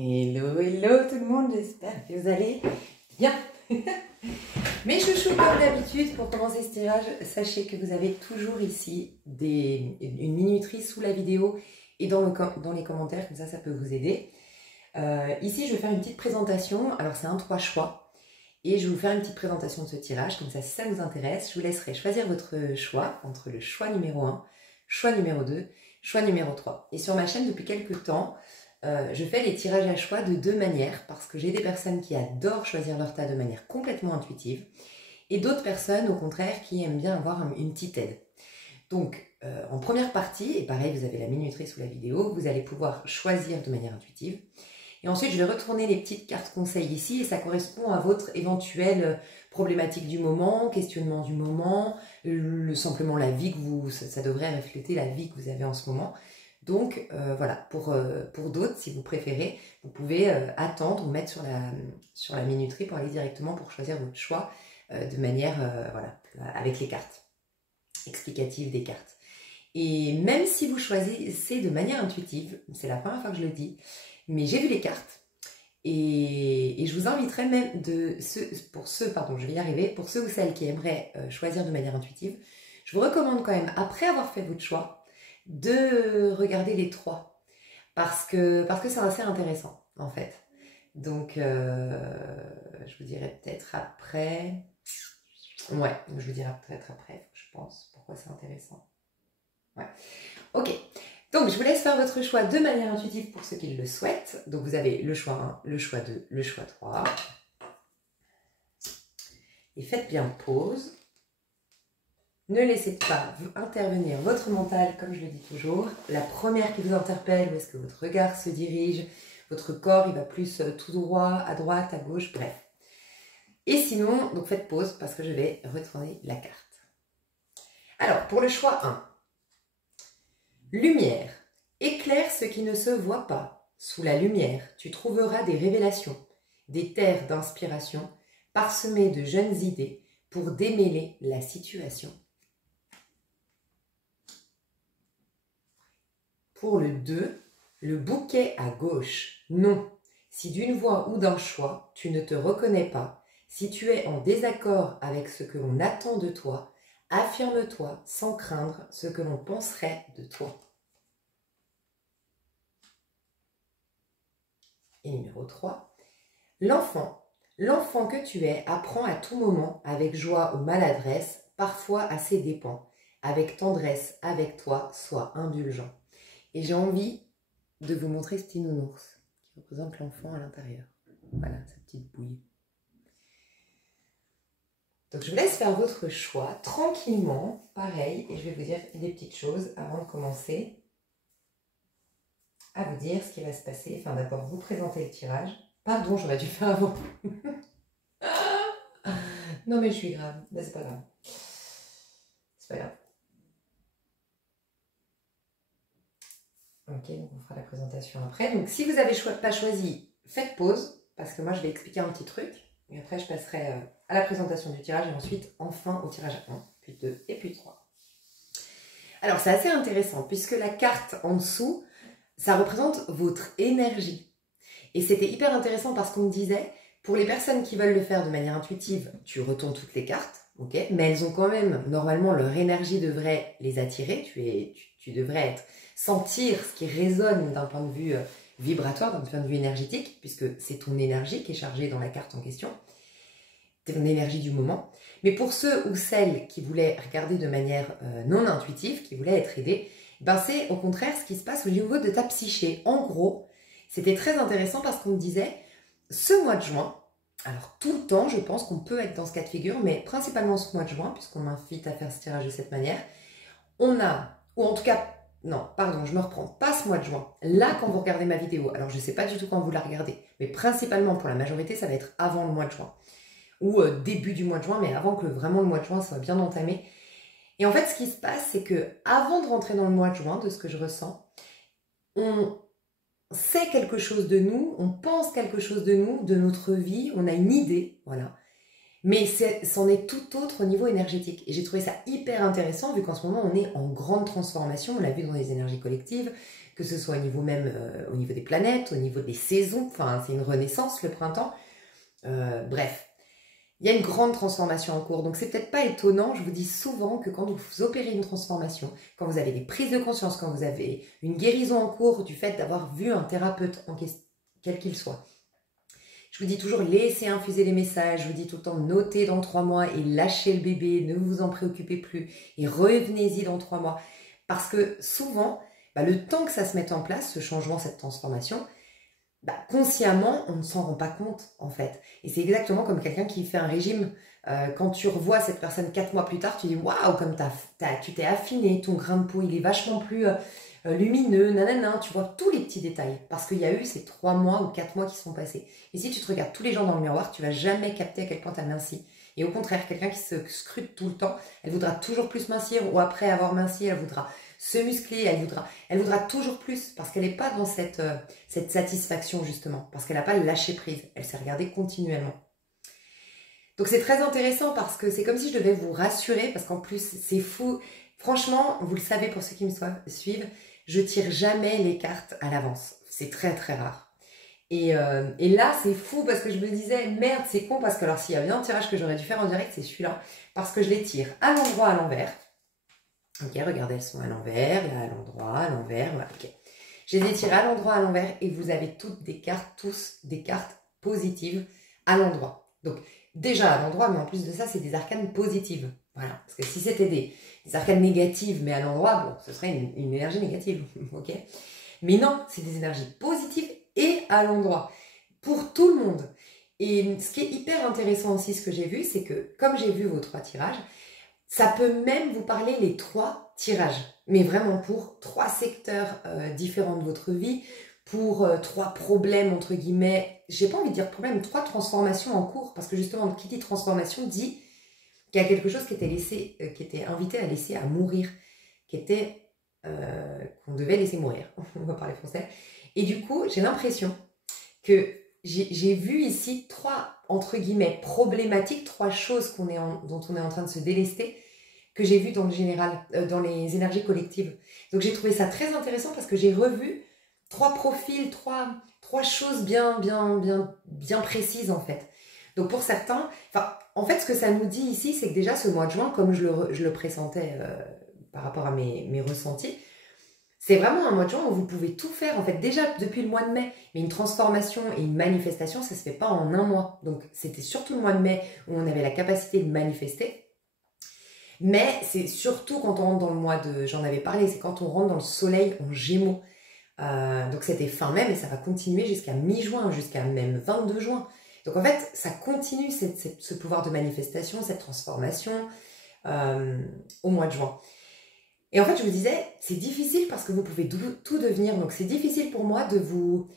Hello, hello tout le monde, j'espère que vous allez bien. Mes chouchous, comme d'habitude, pour commencer ce tirage, sachez que vous avez toujours ici une minuterie sous la vidéo et dans les commentaires, comme ça peut vous aider. Ici, je vais faire une petite présentation. Alors, c'est un 3 choix. Et je vais vous faire une petite présentation de ce tirage. Comme ça, si ça vous intéresse, je vous laisserai choisir votre choix entre le choix numéro 1, choix numéro 2, choix numéro 3. Et sur ma chaîne, depuis quelques temps, je fais les tirages à choix de deux manières parce que j'ai des personnes qui adorent choisir leur tas de manière complètement intuitive et d'autres personnes, au contraire, qui aiment bien avoir une petite aide. Donc, en première partie, et pareil, vous avez la minuterie sous la vidéo, vous allez pouvoir choisir de manière intuitive. Et ensuite, je vais retourner les petites cartes conseils ici et ça correspond à votre éventuelle problématique du moment, questionnement du moment, simplement la vie que ça devrait refléter la vie que vous avez en ce moment. Donc voilà, pour d'autres, si vous préférez, vous pouvez attendre ou mettre sur la minuterie pour aller directement pour choisir votre choix de manière, voilà, avec les cartes, explicatives des cartes. Et même si vous choisissez de manière intuitive, c'est la première fois que je le dis, mais j'ai vu les cartes et je vous inviterai même pour ceux ou celles qui aimeraient choisir de manière intuitive, je vous recommande quand même, après avoir fait votre choix, de regarder les trois parce que c'est assez intéressant en fait. Donc je vous dirai peut-être après. Ouais, je vous dirai peut-être après, je pense, pourquoi c'est intéressant. Ouais, ok. Donc je vous laisse faire votre choix de manière intuitive pour ceux qui le souhaitent. Donc vous avez le choix 1, le choix 2, le choix 3. Et faites bien pause. Ne laissez pas intervenir votre mental, comme je le dis toujours. La première qui vous interpelle, où est-ce que votre regard se dirige, votre corps, il va plus tout droit, à droite, à gauche, bref. Et sinon, donc faites pause parce que je vais retourner la carte. Alors, pour le choix 1. Lumière. Éclaire ce qui ne se voit pas. Sous la lumière, tu trouveras des révélations, des terres d'inspiration, parsemées de jeunes idées pour démêler la situation. Pour le 2, le bouquet à gauche. Non. Si d'une voix ou d'un choix, tu ne te reconnais pas, si tu es en désaccord avec ce que l'on attend de toi, affirme-toi sans craindre ce que l'on penserait de toi. Et numéro 3, l'enfant. L'enfant que tu es apprend à tout moment, avec joie ou maladresse, parfois à ses dépens. Avec tendresse, avec toi, sois indulgent. Et j'ai envie de vous montrer ce petit nounours qui représente l'enfant à l'intérieur. Voilà, sa petite bouille. Donc je vous laisse faire votre choix tranquillement, pareil, et je vais vous dire des petites choses avant de commencer à vous dire ce qui va se passer. Enfin d'abord vous présenter le tirage. Pardon, j'aurais dû faire avant. Non mais je suis grave, ben, c'est pas grave. C'est pas grave. Ok, donc on fera la présentation après. Donc si vous n'avez pas choisi, faites pause, parce que moi je vais expliquer un petit truc. Et après je passerai à la présentation du tirage et ensuite enfin au tirage 1, puis 2 et puis 3. Alors c'est assez intéressant puisque la carte en dessous, ça représente votre énergie. Et c'était hyper intéressant parce qu'on me disait, pour les personnes qui veulent le faire de manière intuitive, tu retournes toutes les cartes, ok, mais elles ont quand même, normalement leur énergie devrait les attirer, tu devrais sentir ce qui résonne d'un point de vue vibratoire, d'un point de vue énergétique, puisque c'est ton énergie qui est chargée dans la carte en question, ton énergie du moment. Mais pour ceux ou celles qui voulaient regarder de manière non intuitive, qui voulaient être aidés, ben c'est au contraire ce qui se passe au niveau de ta psyché. En gros, c'était très intéressant parce qu'on me disait, ce mois de juin, alors tout le temps je pense qu'on peut être dans ce cas de figure, mais principalement ce mois de juin, puisqu'on m'invite à faire ce tirage de cette manière, on a, ou en tout cas, non, pardon, je me reprends, pas ce mois de juin, là quand vous regardez ma vidéo, alors je ne sais pas du tout quand vous la regardez, mais principalement pour la majorité, ça va être avant le mois de juin, ou début du mois de juin, mais avant que vraiment le mois de juin soit bien entamé. Et en fait, ce qui se passe, c'est que avant de rentrer dans le mois de juin, de ce que je ressens, on sait quelque chose de nous, on pense quelque chose de nous, de notre vie, on a une idée, voilà. Mais c'en est tout autre au niveau énergétique. Et j'ai trouvé ça hyper intéressant vu qu'en ce moment, on est en grande transformation. On l'a vu dans les énergies collectives, que ce soit au niveau même, au niveau des planètes, au niveau des saisons, enfin c'est une renaissance le printemps, bref. Il y a une grande transformation en cours, donc c'est peut-être pas étonnant, je vous dis souvent que quand vous opérez une transformation, quand vous avez des prises de conscience, quand vous avez une guérison en cours du fait d'avoir vu un thérapeute, quel qu'il soit, je vous dis toujours laissez infuser les messages, je vous dis tout le temps notez dans 3 mois et lâchez le bébé, ne vous en préoccupez plus et revenez-y dans 3 mois. Parce que souvent, le temps que ça se mette en place, ce changement, cette transformation, consciemment, on ne s'en rend pas compte en fait. Et c'est exactement comme quelqu'un qui fait un régime. Quand tu revois cette personne 4 mois plus tard, tu dis waouh, comme tu t'es affiné, ton grain de peau il est vachement plus lumineux, nanana, tu vois tous les petits détails. Parce qu'il y a eu ces 3 mois ou 4 mois qui sont passés. Et si tu te regardes tous les gens dans le miroir, tu vas jamais capter à quel point tu as minci. Et au contraire, quelqu'un qui se scrute tout le temps, elle voudra toujours plus mincir, ou après avoir minci, elle voudra se muscler, elle voudra toujours plus, parce qu'elle n'est pas dans cette satisfaction justement, parce qu'elle n'a pas lâché prise, elle s'est regardée continuellement. Donc c'est très intéressant parce que c'est comme si je devais vous rassurer, parce qu'en plus c'est fou, franchement, vous le savez pour ceux qui me suivent, je tire jamais les cartes à l'avance, c'est très très rare. Et là c'est fou parce que je me disais merde c'est con parce que alors s'il y a bien un tirage que j'aurais dû faire en direct c'est celui-là, parce que je les tire à l'endroit à l'envers. Ok, regardez, elles sont à l'envers, là à l'endroit, à l'envers, voilà, ok. Je les ai tirées à l'endroit, à l'envers, et vous avez toutes des cartes, tous des cartes positives à l'endroit. Donc, déjà à l'endroit, mais en plus de ça, c'est des arcanes positives. Voilà, parce que si c'était des arcanes négatives, mais à l'endroit, bon, ce serait une énergie négative, ok. Mais non, c'est des énergies positives et à l'endroit, pour tout le monde. Et ce qui est hyper intéressant aussi, ce que j'ai vu, c'est que, comme j'ai vu vos 3 tirages, ça peut même vous parler les 3 tirages, mais vraiment pour 3 secteurs différents de votre vie, pour 3 problèmes, entre guillemets, j'ai pas envie de dire problème, 3 transformations en cours, parce que justement, qui dit transformation dit qu'il y a quelque chose qui était invité à laisser à mourir, qu'on devait laisser mourir, on va parler français, et du coup, j'ai l'impression que j'ai vu ici 3, entre guillemets, problématiques, 3 choses dont on est en train de se délester, que j'ai vu dans le général, dans les énergies collectives. Donc j'ai trouvé ça très intéressant parce que j'ai revu 3 profils, 3 choses bien précises en fait. Donc pour certains, en fait ce que ça nous dit ici, c'est que déjà ce mois de juin, comme je le pressentais par rapport à mes ressentis, c'est vraiment un mois de juin où vous pouvez tout faire, en fait, déjà depuis le mois de mai. Mais une transformation et une manifestation, ça ne se fait pas en un mois. Donc, c'était surtout le mois de mai où on avait la capacité de manifester. Mais c'est surtout quand on rentre dans le mois de... J'en avais parlé, c'est quand on rentre dans le soleil en Gémeaux. Donc, c'était fin mai, mais ça va continuer jusqu'à mi-juin, jusqu'à même 22 juin. Donc, en fait, ça continue ce pouvoir de manifestation, cette transformation au mois de juin. Et en fait, je vous disais, c'est difficile parce que vous pouvez tout devenir. Donc, c'est difficile pour moi de vous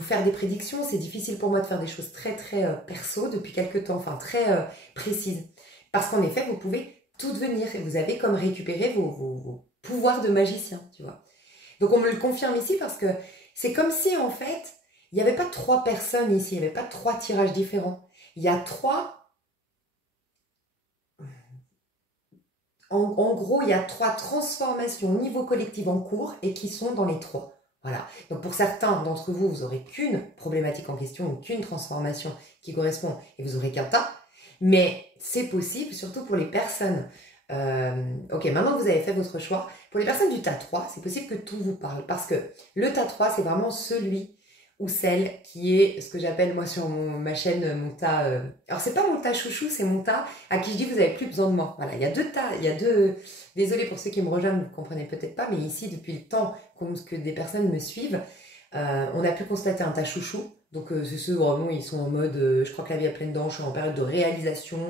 faire des prédictions. C'est difficile pour moi de faire des choses très, très perso depuis quelques temps, enfin, très précises. Parce qu'en effet, vous pouvez tout devenir. Et vous avez comme récupéré vos pouvoirs de magicien, tu vois. Donc, on me le confirme ici parce que c'est comme si, en fait, il n'y avait pas 3 personnes ici. Il n'y avait pas 3 tirages différents. Il y a 3... En gros, il y a 3 transformations au niveau collectif en cours et qui sont dans les 3. Voilà. Donc pour certains d'entre vous, vous n'aurez qu'une problématique en question ou qu'une transformation qui correspond et vous aurez qu'un tas. Mais c'est possible, surtout pour les personnes. Ok, maintenant que vous avez fait votre choix, pour les personnes du tas 3, c'est possible que tout vous parle. Parce que le tas 3, c'est vraiment celui ou celle qui est ce que j'appelle moi sur ma chaîne mon tas. Alors c'est pas mon tas chouchou, c'est mon tas à qui je dis vous avez plus besoin de moi. Voilà, il y a 2 tas, il y a 2. Désolée pour ceux qui me rejoignent, vous ne comprenez peut-être pas, mais ici depuis le temps que des personnes me suivent, on a pu constater un tas chouchou. Donc c'est ceux vraiment ils sont en mode je crois que la vie a plein dedans, je suis en période de réalisation,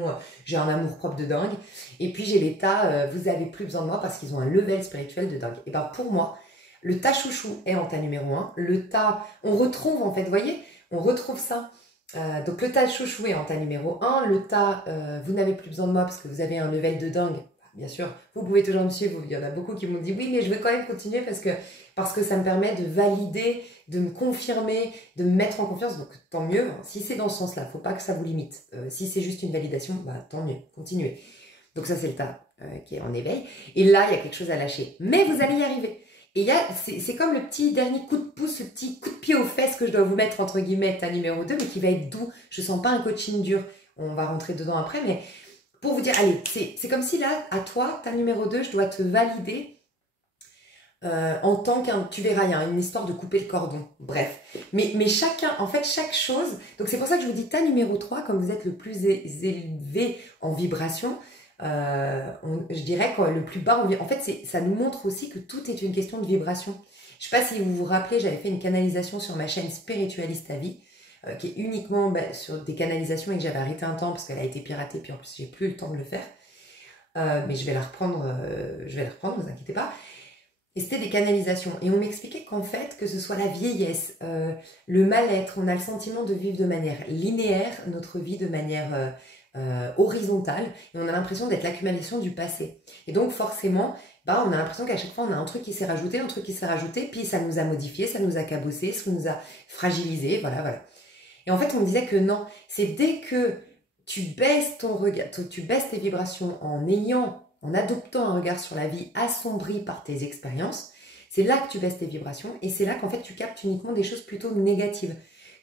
j'ai un amour propre de dingue. Et puis j'ai les tas vous avez plus besoin de moi parce qu'ils ont un level spirituel de dingue. Et ben pour moi le tas chouchou est en tas numéro 1. Le tas, on retrouve en fait, vous voyez, on retrouve ça. Donc le tas chouchou est en tas numéro 1. Le tas, vous n'avez plus besoin de moi parce que vous avez un level de dingue. Bien sûr, vous pouvez toujours me suivre. Il y en a beaucoup qui m'ont dit oui, mais je veux quand même continuer parce que ça me permet de valider, de me confirmer, de me mettre en confiance. Donc tant mieux. Si c'est dans ce sens-là, il ne faut pas que ça vous limite. Si c'est juste une validation, bah tant mieux, continuez. Donc ça c'est le tas qui est en éveil. Et là, il y a quelque chose à lâcher. Mais vous allez y arriver. Et c'est comme le petit dernier coup de pouce, le petit coup de pied aux fesses que je dois vous mettre entre guillemets, ta numéro 2, mais qui va être doux. Je sens pas un coaching dur. On va rentrer dedans après, mais pour vous dire, allez, c'est comme si là, à toi, ta numéro 2, je dois te valider en tant qu'un... Tu verras, il y a une histoire de couper le cordon. Bref. Mais chacun, en fait, chaque chose... Donc c'est pour ça que je vous dis, ta numéro 3, comme vous êtes le plus élevé en vibration, je dirais que le plus bas, en fait, ça nous montre aussi que tout est une question de vibration. Je ne sais pas si vous vous rappelez, j'avais fait une canalisation sur ma chaîne Spiritualiste à vie, qui est uniquement sur des canalisations et que j'avais arrêté un temps parce qu'elle a été piratée, puis en plus, j'ai plus eu le temps de le faire. Mais je vais la reprendre, vous inquiétez pas. Et c'était des canalisations. Et on m'expliquait qu'en fait, que ce soit la vieillesse, le mal-être, on a le sentiment de vivre de manière linéaire, notre vie de manière horizontale, et on a l'impression d'être l'accumulation du passé. Et donc forcément, on a l'impression qu'à chaque fois, on a un truc qui s'est rajouté, puis ça nous a modifié, ça nous a cabossé, ça nous a fragilisé, voilà. Et en fait, on disait que non, c'est dès que tu baisses ton regard, tu baisses tes vibrations en adoptant un regard sur la vie assombri par tes expériences, c'est là que tu baisses tes vibrations et c'est là qu'en fait tu captes uniquement des choses plutôt négatives,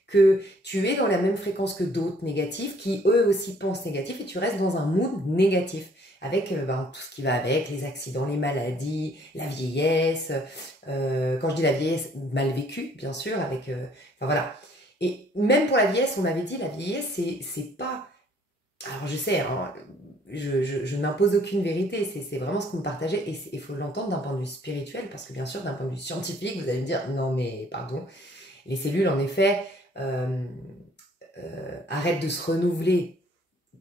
que tu es dans la même fréquence que d'autres négatifs qui eux aussi pensent négatif et tu restes dans un mood négatif avec tout ce qui va avec, les accidents, les maladies, la vieillesse, quand je dis la vieillesse, mal vécue bien sûr, avec, voilà. Et même pour la vieillesse, on m'avait dit la vieillesse c'est pas... Alors je sais, hein, je n'impose aucune vérité, c'est vraiment ce qu'on me partageait et il faut l'entendre d'un point de vue spirituel parce que bien sûr d'un point de vue scientifique vous allez me dire non mais pardon, les cellules en effet arrêtent de se renouveler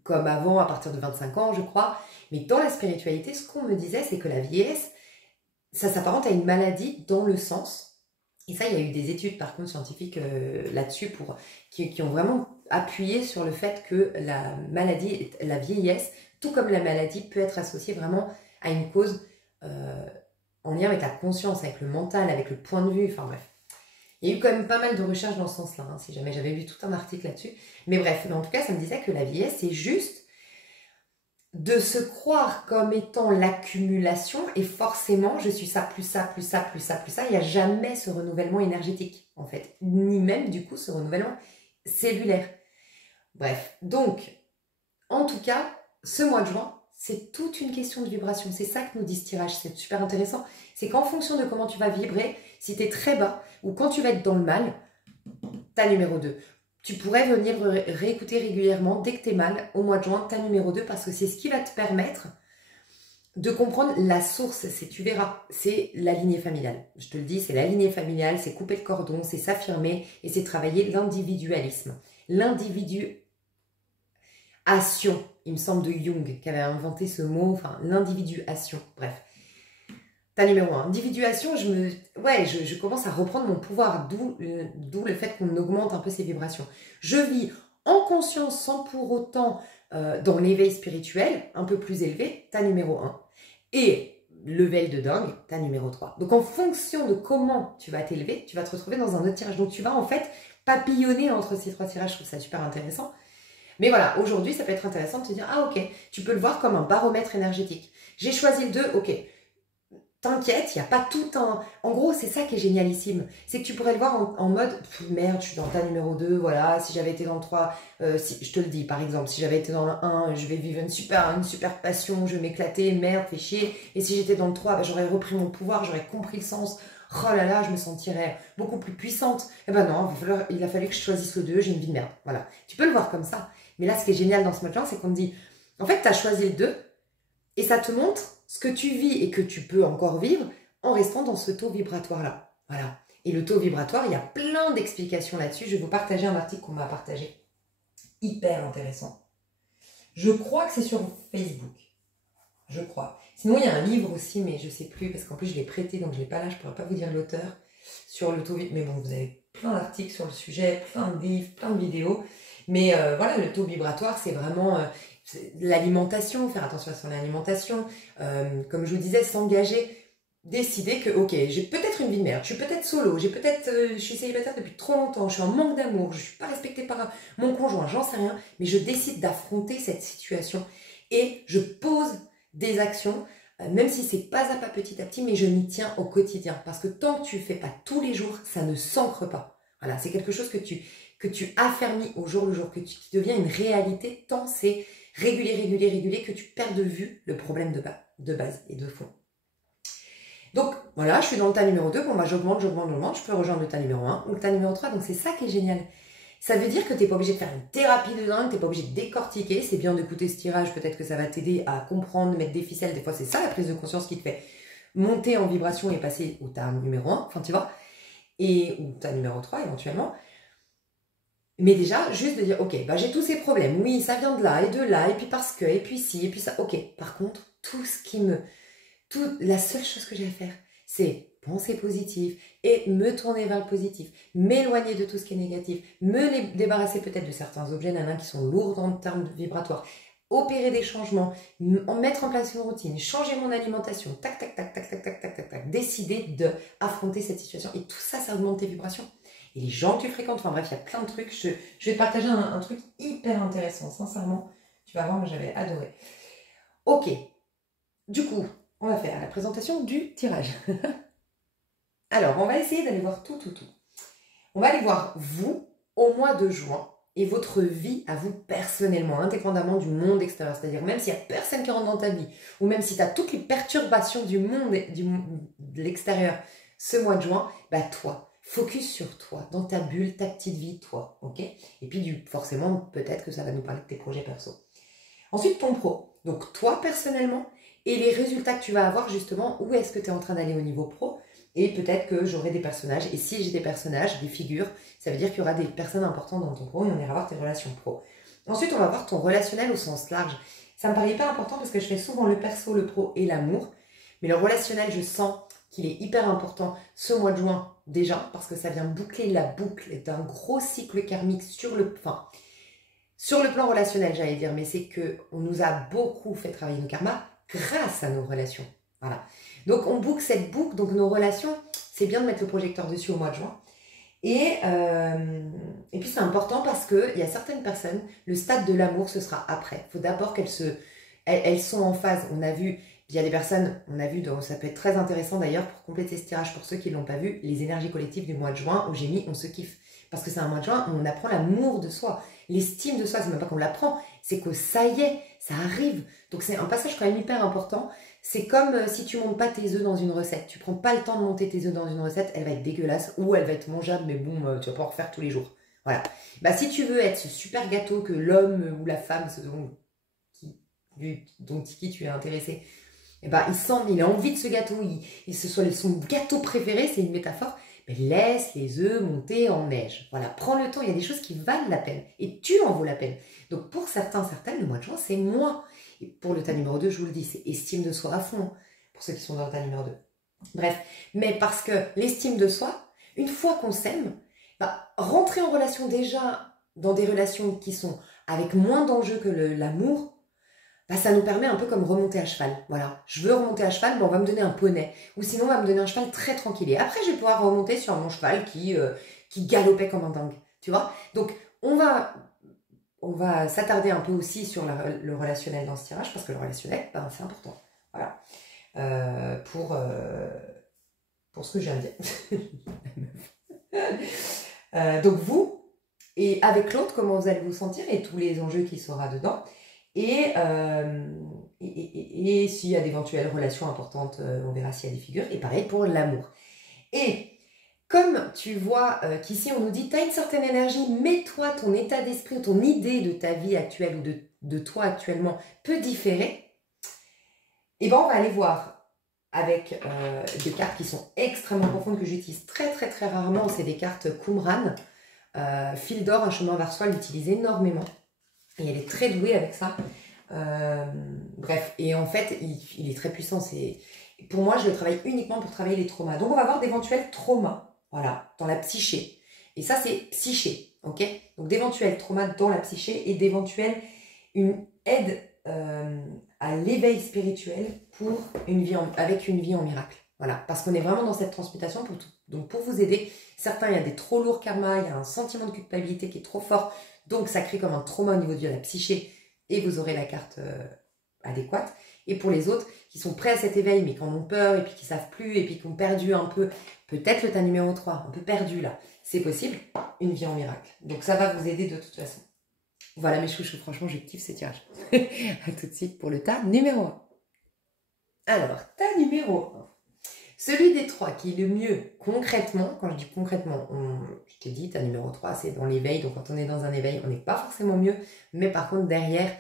comme avant à partir de 25 ans je crois, mais dans la spiritualité ce qu'on me disait c'est que la vieillesse ça s'apparente à une maladie dans le sens, et ça il y a eu des études par contre scientifiques là-dessus qui ont vraiment appuyé sur le fait que la maladie, la vieillesse, tout comme la maladie, peut être associée vraiment à une cause en lien avec la conscience, avec le mental, avec le point de vue, enfin bref. Il y a eu quand même pas mal de recherches dans ce sens-là, hein, si jamais j'avais lu tout un article là-dessus. Mais bref, en tout cas, ça me disait que la vieillesse, c'est juste de se croire comme étant l'accumulation et forcément, je suis ça, plus ça, plus ça, plus ça, plus ça. Il n'y a jamais ce renouvellement énergétique, en fait. Ni même, du coup, ce renouvellement cellulaire. Bref, donc, en tout cas, ce mois de juin, c'est toute une question de vibration. C'est ça que nous dit ce tirage, c'est super intéressant. C'est qu'en fonction de comment tu vas vibrer, si tu es très bas ou quand tu vas être dans le mal, ta numéro 2. Tu pourrais venir réécouter régulièrement, dès que tu es mal, au mois de juin, ta numéro 2, parce que c'est ce qui va te permettre de comprendre la source. Tu verras, c'est la lignée familiale. Je te le dis, c'est la lignée familiale, c'est couper le cordon, c'est s'affirmer et c'est travailler l'individualisme. L'individuation, il me semble de Jung qui avait inventé ce mot, enfin l'individuation, bref. Ta numéro 1, individuation, je commence à reprendre mon pouvoir, d'où le fait qu'on augmente un peu ses vibrations. Je vis en conscience sans pour autant dans l'éveil spirituel, un peu plus élevé, ta numéro 1. Et level de dingue, ta numéro 3. Donc en fonction de comment tu vas t'élever, tu vas te retrouver dans un autre tirage. Donc tu vas en fait papillonner entre ces 3 tirages, je trouve ça super intéressant. Mais voilà, aujourd'hui, ça peut être intéressant de te dire, ah ok, tu peux le voir comme un baromètre énergétique. J'ai choisi le 2, ok. T'inquiète, il n'y a pas tout un... En gros, c'est ça qui est génialissime. C'est que tu pourrais le voir en mode, merde, je suis dans ta numéro 2, voilà, si j'avais été dans le 3, je te le dis, par exemple, si j'avais été dans le 1, je vais vivre une super passion, je vais m'éclater, merde, fais chier. Et si j'étais dans le 3, j'aurais repris mon pouvoir, j'aurais compris le sens. Oh là là, je me sentirais beaucoup plus puissante. Eh ben non, il a fallu que je choisisse le 2, j'ai une vie de merde. Voilà. Tu peux le voir comme ça. Mais là, ce qui est génial dans ce mode-là, c'est qu'on te dit, en fait, tu as choisi le 2 et ça te montre ce que tu vis et que tu peux encore vivre en restant dans ce taux vibratoire-là. Voilà. Et le taux vibratoire, il y a plein d'explications là-dessus. Je vais vous partager un article qu'on m'a partagé. Hyper intéressant. Je crois que c'est sur Facebook. Je crois. Sinon, il y a un livre aussi, mais je ne sais plus, parce qu'en plus, je l'ai prêté, donc je ne l'ai pas là, je ne pourrais pas vous dire l'auteur, sur le taux vibratoire. Mais bon, vous avez plein d'articles sur le sujet, plein de livres, plein de vidéos. Mais voilà, le taux vibratoire, c'est vraiment l'alimentation, faire attention à son alimentation. Comme je vous disais, s'engager, décider que, ok, j'ai peut-être une vie de merde, je suis peut-être solo, je suis célibataire depuis trop longtemps, je suis en manque d'amour, je ne suis pas respectée par mon conjoint, j'en sais rien, mais je décide d'affronter cette situation et je pose des actions même si c'est pas à pas, petit à petit, mais je m'y tiens au quotidien. Parce que tant que tu ne fais pas tous les jours, ça ne s'ancre pas. Voilà, c'est quelque chose que tu affermis au jour le jour, qui devient une réalité, tant c'est régulier, que tu perds de vue le problème de base et de fond. Donc voilà, je suis dans le tas numéro 2, bon bah j'augmente, je peux rejoindre le tas numéro 1 ou le tas numéro 3, donc c'est ça qui est génial. Ça veut dire que tu n'es pas obligé de faire une thérapie de dingue, tu n'es pas obligé de décortiquer, c'est bien d'écouter ce tirage, peut-être que ça va t'aider à comprendre, mettre des ficelles, des fois c'est ça la prise de conscience qui te fait monter en vibration et passer au tas numéro 1, enfin tu vois, ou tas numéro 3 éventuellement. Mais déjà, juste de dire, ok, bah j'ai tous ces problèmes, oui, ça vient de là, et puis parce que, et puis ci, et puis ça, ok. Par contre, la seule chose que j'ai à faire, c'est penser positif et me tourner vers le positif, m'éloigner de tout ce qui est négatif, me débarrasser peut-être de certains objets qui sont lourds en termes vibratoires, opérer des changements, mettre en place une routine, changer mon alimentation, tac, tac, tac, tac, tac, tac, tac, tac, tac, décider d'affronter cette situation. Et tout ça, ça augmente tes vibrations. Et les gens que tu fréquentes, enfin bref, il y a plein de trucs. Je vais te partager un truc hyper intéressant, sincèrement. Tu vas voir, moi j'avais adoré. Ok, du coup, on va faire la présentation du tirage. Alors, on va essayer d'aller voir tout. On va aller voir vous au mois de juin et votre vie à vous personnellement, indépendamment du monde extérieur. C'est-à-dire même s'il n'y a personne qui rentre dans ta vie, ou même si tu as toutes les perturbations du monde de l'extérieur ce mois de juin, bah toi, focus sur toi, dans ta bulle, ta petite vie, toi, ok? Et puis forcément, peut-être que ça va nous parler de tes projets perso. Ensuite, ton pro. Donc toi, personnellement, et les résultats que tu vas avoir justement, où est-ce que tu es en train d'aller au niveau pro, et peut-être que j'aurai des personnages, et si j'ai des personnages, des figures, ça veut dire qu'il y aura des personnes importantes dans ton pro, et on ira voir tes relations pro. Ensuite, on va voir ton relationnel au sens large. Ça me paraît hyper important parce que je fais souvent le perso, le pro et l'amour, mais le relationnel, je sens qu'il est hyper important ce mois de juin, déjà, parce que ça vient boucler la boucle d'un gros cycle karmique sur le plan relationnel, j'allais dire, mais c'est qu'on nous a beaucoup fait travailler nos karmas grâce à nos relations. Voilà. Donc, on boucle cette boucle, donc nos relations, c'est bien de mettre le projecteur dessus au mois de juin. Et puis, c'est important parce qu'il y a certaines personnes, le stade de l'amour, ce sera après. Il faut d'abord elles sont en phase. On a vu, il y a des personnes, on a vu, ça peut être très intéressant d'ailleurs pour compléter ce tirage, pour ceux qui ne l'ont pas vu, les énergies collectives du mois de juin où j'ai mis on se kiffe. Parce que c'est un mois de juin où on apprend l'amour de soi, l'estime de soi, c'est même pas qu'on l'apprend, c'est que ça y est, ça arrive. Donc c'est un passage quand même hyper important. C'est comme si tu montes pas tes œufs dans une recette. Tu prends pas le temps de monter tes œufs dans une recette, elle va être dégueulasse ou elle va être mangeable, mais bon, tu vas pas en refaire tous les jours. Voilà. Bah, si tu veux être ce super gâteau que l'homme ou la femme dont qui tu es intéressé, et bah, il a envie de ce gâteau, ce soit son gâteau préféré, c'est une métaphore. Mais laisse les œufs monter en neige. Voilà, prends le temps, il y a des choses qui valent la peine. Et tu en vaux la peine. Donc pour certaines, le mois de juin, c'est moi. Et pour le tas numéro 2, je vous le dis, c'est estime de soi à fond. Pour ceux qui sont dans le tas numéro 2. Bref, mais parce que l'estime de soi, une fois qu'on s'aime, bah, rentrer en relation déjà dans des relations qui sont avec moins d'enjeux que l'amour, bah, ça nous permet un peu comme remonter à cheval. Voilà, je veux remonter à cheval, on va me donner un poney. Ou sinon, on va me donner un cheval très tranquille. Et après, je vais pouvoir remonter sur mon cheval qui galopait comme un dingue. Tu vois? Donc, on va s'attarder un peu aussi sur le relationnel dans ce tirage, parce que le relationnel, ben, c'est important. Voilà. Pour ce que je viens de dire. Donc, vous, et avec l'autre, comment vous allez vous sentir, et tous les enjeux qui sera dedans. Et s'il y a d'éventuelles relations importantes, on verra s'il y a des figures. Et pareil pour l'amour. Et comme tu vois qu'ici on nous dit, tu as une certaine énergie, mais toi, ton état d'esprit, ton idée de ta vie actuelle ou de toi actuellement peut différer, et ben on va aller voir avec des cartes qui sont extrêmement profondes que j'utilise très très très rarement. C'est des cartes Qumran. Fil d'or, un chemin vers soi, elle l'utilise énormément. Et elle est très douée avec ça. Bref, et en fait, il est très puissant. Pour moi, je le travaille uniquement pour travailler les traumas. Donc, on va voir d'éventuels traumas, voilà, dans la psyché. Et ça, c'est psyché, ok? Donc, d'éventuels traumas dans la psyché et d'éventuelles une aide à l'éveil spirituel avec une vie en miracle. Voilà, parce qu'on est vraiment dans cette transmutation. Donc, pour vous aider, certains, il y a des trop lourds karmas, il y a un sentiment de culpabilité qui est trop fort. Donc, ça crée comme un trauma au niveau de la psyché et vous aurez la carte adéquate. Et pour les autres qui sont prêts à cet éveil, mais qui en ont peur, et puis qui savent plus, et puis qui ont perdu un peu, peut-être le tas numéro 3, un peu perdu là, c'est possible, une vie en miracle. Donc ça va vous aider de toute façon. Voilà mes chouchous, franchement je kiffe ces tirages. À tout de suite pour le tas numéro 1. Alors, tas numéro 1. Celui des 3 qui est le mieux concrètement, quand je dis concrètement, je t'ai dit, tas numéro 3, c'est dans l'éveil, donc quand on est dans un éveil, on n'est pas forcément mieux, mais par contre derrière,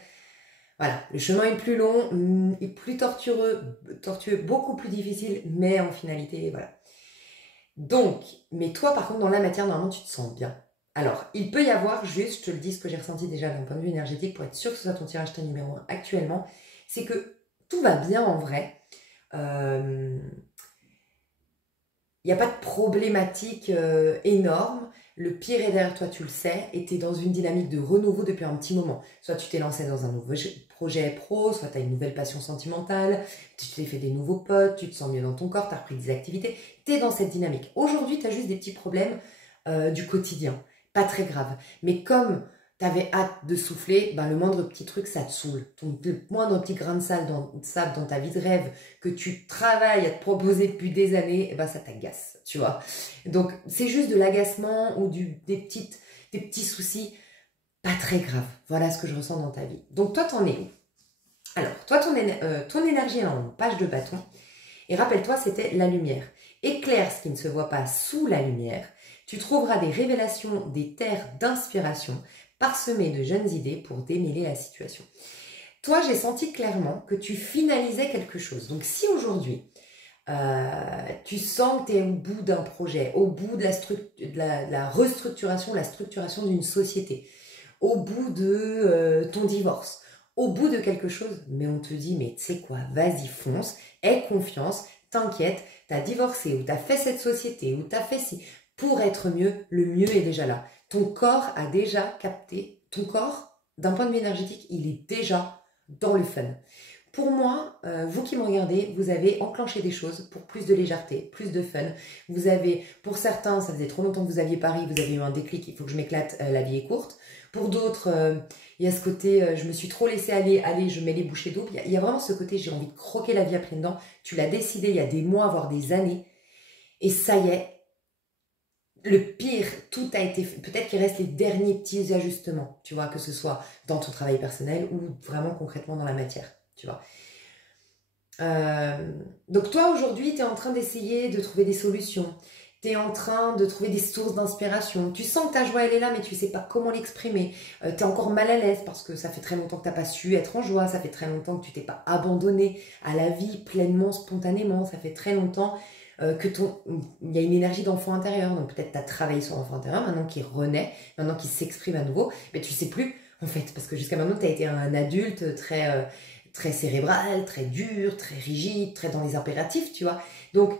voilà, le chemin est plus long, est plus tortueux, beaucoup plus difficile, mais en finalité, voilà. Donc, mais toi par contre dans la matière, normalement tu te sens bien. Alors, il peut y avoir juste, je te le dis, ce que j'ai ressenti déjà d'un point de vue énergétique, pour être sûr que ce soit ton tirage tas numéro 1 actuellement, c'est que tout va bien en vrai. Il n'y a pas de problématique énorme. Le pire est derrière toi, tu le sais, et tu es dans une dynamique de renouveau depuis un petit moment. Soit tu t'es lancé dans un nouveau projet pro, soit tu as une nouvelle passion sentimentale, tu t'es fait des nouveaux potes, tu te sens mieux dans ton corps, tu as repris des activités. Tu es dans cette dynamique. Aujourd'hui, tu as juste des petits problèmes du quotidien. Pas très grave. Mais comme tu avais hâte de souffler, ben le moindre petit truc, ça te saoule. Le moindre petit grain de sable dans ta vie de rêve que tu travailles à te proposer depuis des années, ben ça t'agace, tu vois. Donc, c'est juste de l'agacement ou des petits soucis, pas très graves. Voilà ce que je ressens dans ta vie. Donc, toi, t'en es où? Alors, toi, ton énergie est en page de bâton. Et rappelle-toi, c'était la lumière. Éclaire ce qui ne se voit pas sous la lumière. Tu trouveras des révélations, des terres d'inspiration, parsemées de jeunes idées pour démêler la situation. Toi, j'ai senti clairement que tu finalisais quelque chose. Donc, si aujourd'hui, tu sens que tu es au bout d'un projet, au bout de la restructuration, la structuration d'une société, au bout de ton divorce, au bout de quelque chose, mais on te dit, mais tu sais quoi, vas-y, fonce, aie confiance, t'inquiète, t'as divorcé, ou t'as fait cette société, ou t'as fait ci. Pour être mieux, le mieux est déjà là. Ton corps a déjà capté, ton corps, d'un point de vue énergétique, il est déjà dans le fun. Pour moi, vous qui me regardez, vous avez enclenché des choses pour plus de légèreté, plus de fun. Vous avez, pour certains, ça faisait trop longtemps que vous aviez pari, vous avez eu un déclic, il faut que je m'éclate, la vie est courte. Pour d'autres, il y a ce côté, je me suis trop laissé aller, allez, je mets les bouchées d'eau. Il y a vraiment ce côté, j'ai envie de croquer la vie à pleines dents. Tu l'as décidé il y a des mois, voire des années. Et ça y est, le pire, tout a été fait. Peut-être qu'il reste les derniers petits ajustements, tu vois, que ce soit dans ton travail personnel ou vraiment concrètement dans la matière, tu vois. Donc toi, aujourd'hui, tu es en train d'essayer de trouver des solutions. Tu es en train de trouver des sources d'inspiration. Tu sens que ta joie, elle est là, mais tu ne sais pas comment l'exprimer. Tu es encore mal à l'aise parce que ça fait très longtemps que tu n'as pas su être en joie. Ça fait très longtemps que tu t'es pas abandonné à la vie pleinement, spontanément. Ça fait très longtemps il y a une énergie d'enfant intérieur. Donc peut-être tu as travaillé sur l'enfant intérieur, maintenant qu'il renaît, maintenant qu'il s'exprime à nouveau. Mais tu ne sais plus, en fait, parce que jusqu'à maintenant, tu as été un adulte très cérébral, très dur, très rigide, très dans les impératifs, tu vois. Donc,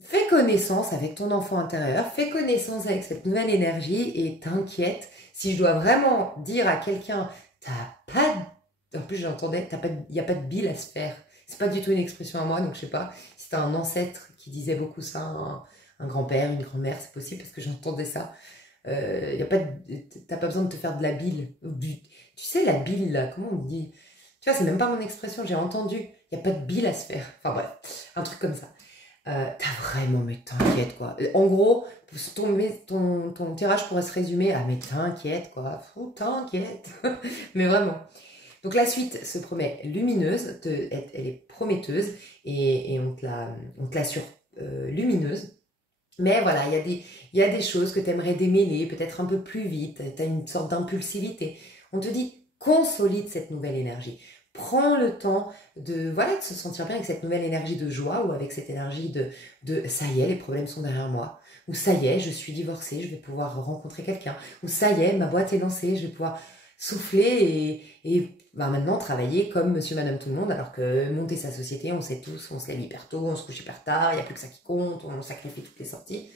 fais connaissance avec ton enfant intérieur, fais connaissance avec cette nouvelle énergie et t'inquiète. Si je dois vraiment dire à quelqu'un, t'as pas de... En plus, j'entendais, il n'y a pas de bile à se faire. C'est pas du tout une expression à moi, donc je sais pas si t'as un ancêtre qui disait beaucoup ça, un grand-père, une grand-mère, c'est possible parce que j'entendais ça. T'as pas besoin de te faire de la bile. Tu sais, la bile, là, comment on dit? Tu vois, c'est même pas mon expression, j'ai entendu. Il n'y a pas de bile à se faire. Enfin bref, un truc comme ça. T'as vraiment, mais t'inquiète quoi. En gros, ton tirage pourrait se résumer à mais t'inquiète quoi. T'inquiète. Mais vraiment. Donc la suite se promet lumineuse, elle est prometteuse et on te l'assure lumineuse. Mais voilà, il y a des choses que tu aimerais démêler, peut-être un peu plus vite, tu as une sorte d'impulsivité. On te dit, consolide cette nouvelle énergie. Prends le temps de se sentir bien avec cette nouvelle énergie de joie ou avec cette énergie de ça y est, les problèmes sont derrière moi. Ou ça y est, je suis divorcée, je vais pouvoir rencontrer quelqu'un. Ou ça y est, ma boîte est lancée, je vais pouvoir souffler et maintenant travailler comme monsieur, madame, tout le monde, alors que monter sa société, on sait tous, on se lève hyper tôt, on se couche hyper tard, il n'y a plus que ça qui compte, on sacrifie toutes les sorties.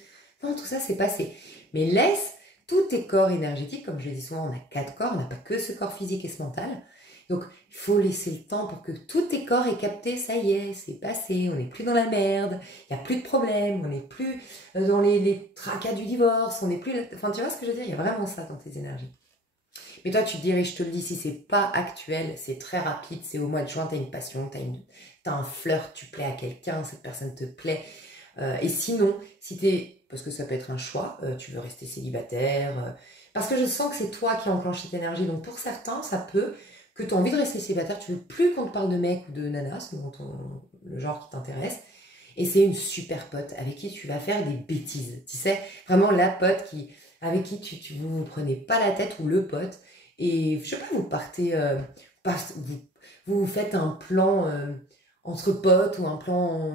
Non, tout ça, c'est passé. Mais laisse tous tes corps énergétiques, comme je le dis souvent, on a 4 corps, on n'a pas que ce corps physique et ce mental. Donc, il faut laisser le temps pour que tous tes corps aient capté, ça y est, c'est passé, on n'est plus dans la merde, il n'y a plus de problème, on n'est plus dans les tracas du divorce, on n'est plus... Enfin, tu vois ce que je veux dire? Il y a vraiment ça dans tes énergies. Mais toi, tu te dirais, je te le dis, si c'est pas actuel, c'est très rapide, c'est au mois de juin, tu as une passion, tu as un flirt, tu plais à quelqu'un, cette personne te plaît. Et sinon, si t'es, parce que ça peut être un choix, tu veux rester célibataire, parce que je sens que c'est toi qui enclenche cette énergie. Donc pour certains, ça peut que tu as envie de rester célibataire, tu veux plus qu'on te parle de mec ou de nana, selon le genre qui t'intéresse. Et c'est une super pote avec qui tu vas faire des bêtises. Tu sais, vraiment la pote avec qui vous prenez pas la tête ou le pote. Et je sais pas, vous partez, vous faites un plan entre potes ou un plan,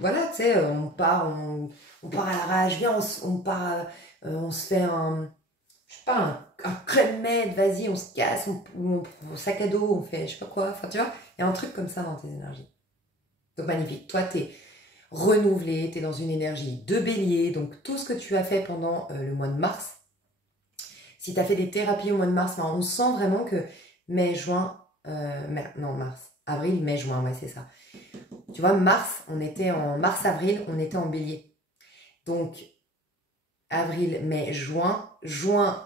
voilà, tu sais, on part à l'arrache, viens, on part, on se fait je sais pas, un club med, vas-y, on se casse, on prend sac à dos, on fait je sais pas quoi, enfin tu vois, il y a un truc comme ça dans tes énergies. Donc magnifique, toi t'es renouvelé, t'es dans une énergie de bélier, donc tout ce que tu as fait pendant le mois de mars, si tu as fait des thérapies au mois de mars, on sent vraiment que mai, juin, mars, avril, mai, juin, ouais c'est ça. Tu vois, mars, on était en mars-avril, on était en bélier. Donc avril, mai, juin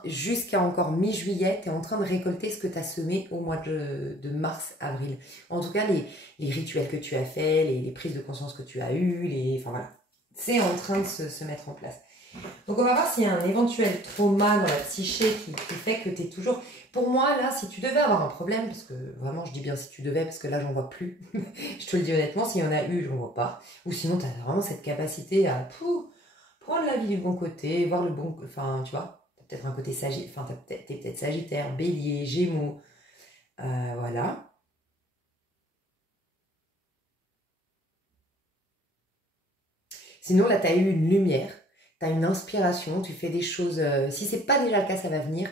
jusqu'à encore mi-juillet, tu es en train de récolter ce que tu as semé au mois de mars, avril. En tout cas, les rituels que tu as faits, les prises de conscience que tu as eues, enfin voilà, c'est en train de se mettre en place. Donc on va voir s'il y a un éventuel trauma dans la psyché qui fait que tu es toujours... Pour moi, là, si tu devais avoir un problème, parce que vraiment, je dis bien si tu devais, parce que là, j'en vois plus. Je te le dis honnêtement, s'il y en a eu, j'en vois pas. Ou sinon, tu as vraiment cette capacité à prendre la vie du bon côté, voir le bon... Enfin, tu vois, tu as peut-être un côté sagittaire, enfin, t'es peut-être sagittaire, bélier, gémeaux, voilà. Sinon, là, tu as eu une lumière, tu as une inspiration, tu fais des choses... si c'est pas déjà le cas, ça va venir.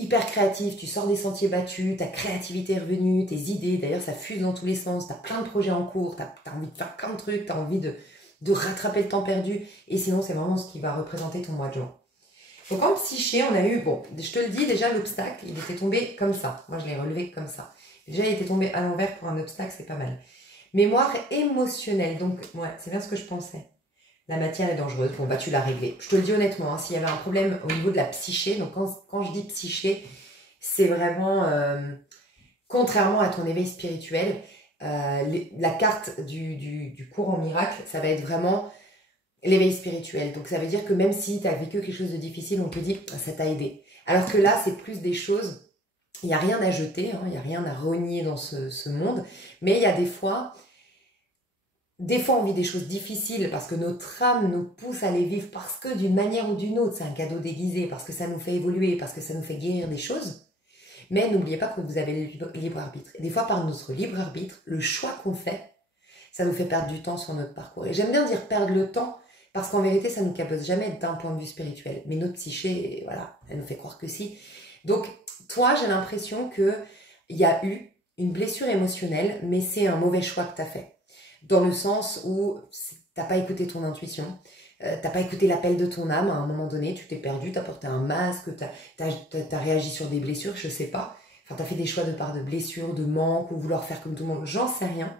Hyper créatif, tu sors des sentiers battus, ta créativité est revenue, tes idées, d'ailleurs ça fuse dans tous les sens, tu as plein de projets en cours, tu as envie de faire plein de trucs, tu as envie de rattraper le temps perdu, et sinon c'est vraiment ce qui va représenter ton mois de juin. Donc en psyché, on a eu, bon, je te le dis déjà, l'obstacle, il était tombé comme ça, moi je l'ai relevé comme ça. Déjà il était tombé à l'envers pour un obstacle, c'est pas mal. Mémoire émotionnelle, donc ouais, c'est bien ce que je pensais. La matière est dangereuse. Bon, bah tu l'as réglé. Je te le dis honnêtement, hein, s'il y avait un problème au niveau de la psyché, donc quand je dis psyché, c'est vraiment, contrairement à ton éveil spirituel, la carte du cours en miracle, ça va être vraiment l'éveil spirituel. Donc ça veut dire que même si tu as vécu quelque chose de difficile, on te dit, ça t'a aidé. Alors que là, c'est plus des choses, il n'y a rien à jeter, il n'y a rien à renier dans ce monde, mais il y a des fois, on vit des choses difficiles parce que notre âme nous pousse à les vivre parce que d'une manière ou d'une autre, c'est un cadeau déguisé, parce que ça nous fait évoluer, parce que ça nous fait guérir des choses. Mais n'oubliez pas que vous avez le libre arbitre. Et des fois, par notre libre arbitre, le choix qu'on fait, ça nous fait perdre du temps sur notre parcours. Et j'aime bien dire perdre le temps parce qu'en vérité, ça ne nous cabosse jamais d'un point de vue spirituel. Mais notre psyché, voilà, elle nous fait croire que si. Donc, toi, j'ai l'impression qu'il y a eu une blessure émotionnelle, mais c'est un mauvais choix que tu as fait. Dans le sens où t'as pas écouté ton intuition, t'as pas écouté l'appel de ton âme à un moment donné, tu t'es perdu, t'as porté un masque, t'as réagi sur des blessures, je sais pas. Enfin, t'as fait des choix de part de blessures, de manque, ou vouloir faire comme tout le monde, j'en sais rien.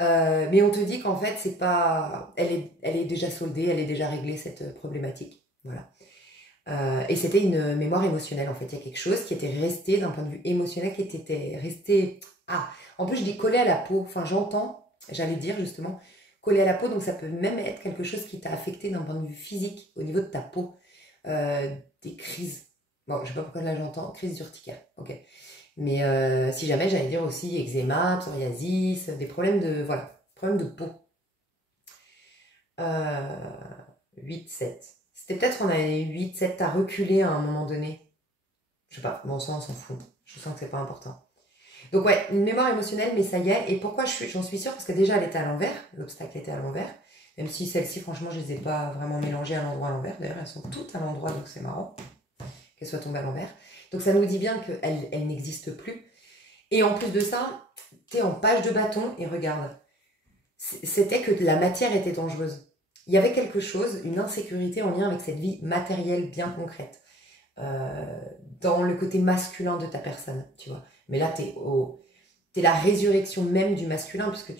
Mais on te dit qu'en fait, c'est pas... Elle est déjà soldée, elle est déjà réglée, cette problématique. Voilà. Et c'était une mémoire émotionnelle, en fait. Il y a quelque chose qui était resté d'un point de vue émotionnel, qui était resté... Ah, en plus, je dis collé à la peau. Enfin, j'entends... J'allais dire justement, collé à la peau, donc ça peut même être quelque chose qui t'a affecté d'un point de vue physique, au niveau de ta peau, des crises. Bon, je sais pas pourquoi là j'entends, crise d'urticaire, ok. Mais si jamais, j'allais dire aussi eczéma, psoriasis, des problèmes de, voilà, problèmes de peau. 8-7. C'était peut-être on avait 8-7, t'as reculé à un moment donné. Je sais pas, bon ça on s'en fout, je sens que c'est pas important. Donc ouais, une mémoire émotionnelle, mais ça y est. Et pourquoi j'en suis sûre? Parce que déjà, elle était à l'envers. L'obstacle était à l'envers. Même si celle-ci, franchement, je les ai pas vraiment mélangées à l'endroit à l'envers. D'ailleurs, elles sont toutes à l'endroit, donc c'est marrant qu'elles soient tombées à l'envers. Donc ça nous dit bien qu'elle n'existe plus. Et en plus de ça, t'es en page de bâton et regarde. C'était que la matière était dangereuse. Il y avait quelque chose, une insécurité en lien avec cette vie matérielle bien concrète. Dans le côté masculin de ta personne, tu vois. Mais là, t'es la résurrection même du masculin, puisque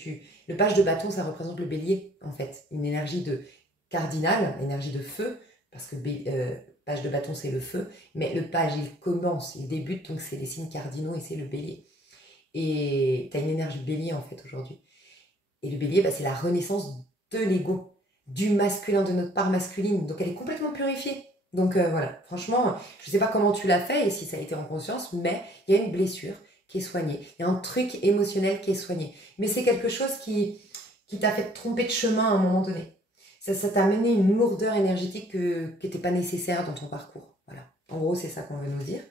le page de bâton, ça représente le bélier, en fait. Une énergie de cardinal, énergie de feu, parce que page de bâton, c'est le feu. Mais le page, il commence, il débute, donc c'est les signes cardinaux et c'est le bélier. Et tu as une énergie bélier, en fait, aujourd'hui. Et le bélier, c'est la renaissance de l'ego, du masculin, de notre part masculine. Donc, elle est complètement purifiée. Donc, voilà, franchement, je ne sais pas comment tu l'as fait et si ça a été en conscience, mais il y a une blessure qui est soignée. Il y a un truc émotionnel qui est soigné. Mais c'est quelque chose qui t'a fait tromper de chemin à un moment donné. Ça t'a amené une lourdeur énergétique qui n'était pas nécessaire dans ton parcours. Voilà. En gros, c'est ça qu'on veut nous dire.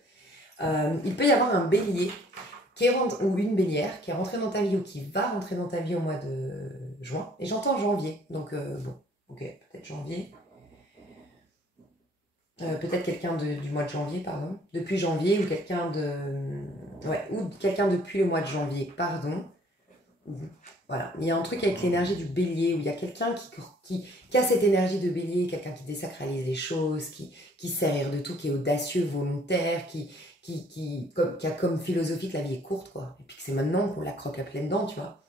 Il peut y avoir un bélier ou une bélière qui est rentrée dans ta vie ou qui va rentrer dans ta vie au mois de juin. Et j'entends janvier. Donc, bon, ok, peut-être janvier. Peut-être quelqu'un du mois de janvier, pardon. Depuis janvier ou quelqu'un ou quelqu'un depuis le mois de janvier, pardon. Voilà, il y a un truc avec l'énergie du bélier où il y a quelqu'un qui a cette énergie de bélier, quelqu'un qui désacralise les choses, qui sait rire de tout, qui est audacieux, volontaire, qui a comme philosophie que la vie est courte, quoi. Et puis que c'est maintenant qu'on la croque à pleines dents, tu vois.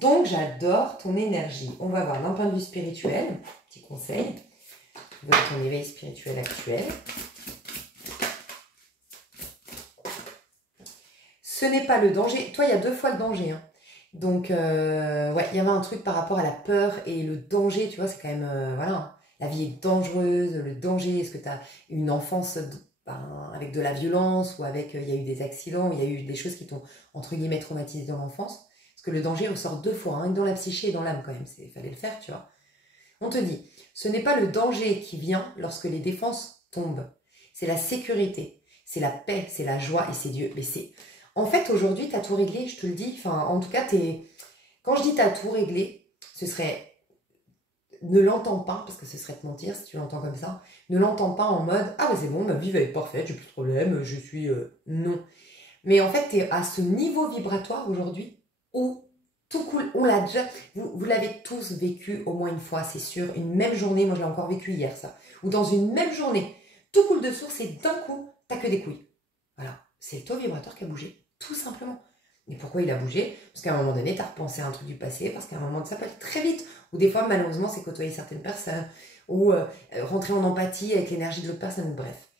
Donc j'adore ton énergie. On va voir d'un point de vue spirituel, petit conseil de ton éveil spirituel actuel. Ce n'est pas le danger. Toi, il y a 2 fois le danger, hein. Donc, ouais, il y avait un truc par rapport à la peur et le danger, tu vois, c'est quand même, voilà, la vie est dangereuse, le danger, est-ce que tu as une enfance avec de la violence ou avec, il y a eu des accidents, il y a eu des choses qui t'ont, entre guillemets, traumatisé dans l'enfance, parce que le danger ressort 2 fois, hein, dans la psyché et dans l'âme quand même, il fallait le faire, tu vois. On te dit, ce n'est pas le danger qui vient lorsque les défenses tombent, c'est la sécurité, c'est la paix, c'est la joie et c'est Dieu, mais c'est... En fait, aujourd'hui, tu as tout réglé, je te le dis. Enfin, en tout cas, quand je dis tu as tout réglé, ce serait... Ne l'entends pas, parce que ce serait te mentir si tu l'entends comme ça. Ne l'entends pas en mode « Ah, bah c'est bon, ma vie va être parfaite, j'ai plus de problème, je suis... Non. Mais en fait, tu es à ce niveau vibratoire aujourd'hui où tout coule. On l'a déjà... Vous l'avez tous vécu au moins une fois, c'est sûr. Une même journée, moi je l'ai encore vécu hier, ça. Ou dans une même journée, tout coule de source et d'un coup, t'as que des couilles. Voilà. C'est le taux vibratoire qui a bougé. Tout simplement. Et pourquoi il a bougé? Parce qu'à un moment donné, tu as repensé à un truc du passé, parce qu'à un moment donné, ça peut aller très vite. Ou des fois, malheureusement, c'est côtoyer certaines personnes, ou rentrer en empathie avec l'énergie de l'autre personne, bref.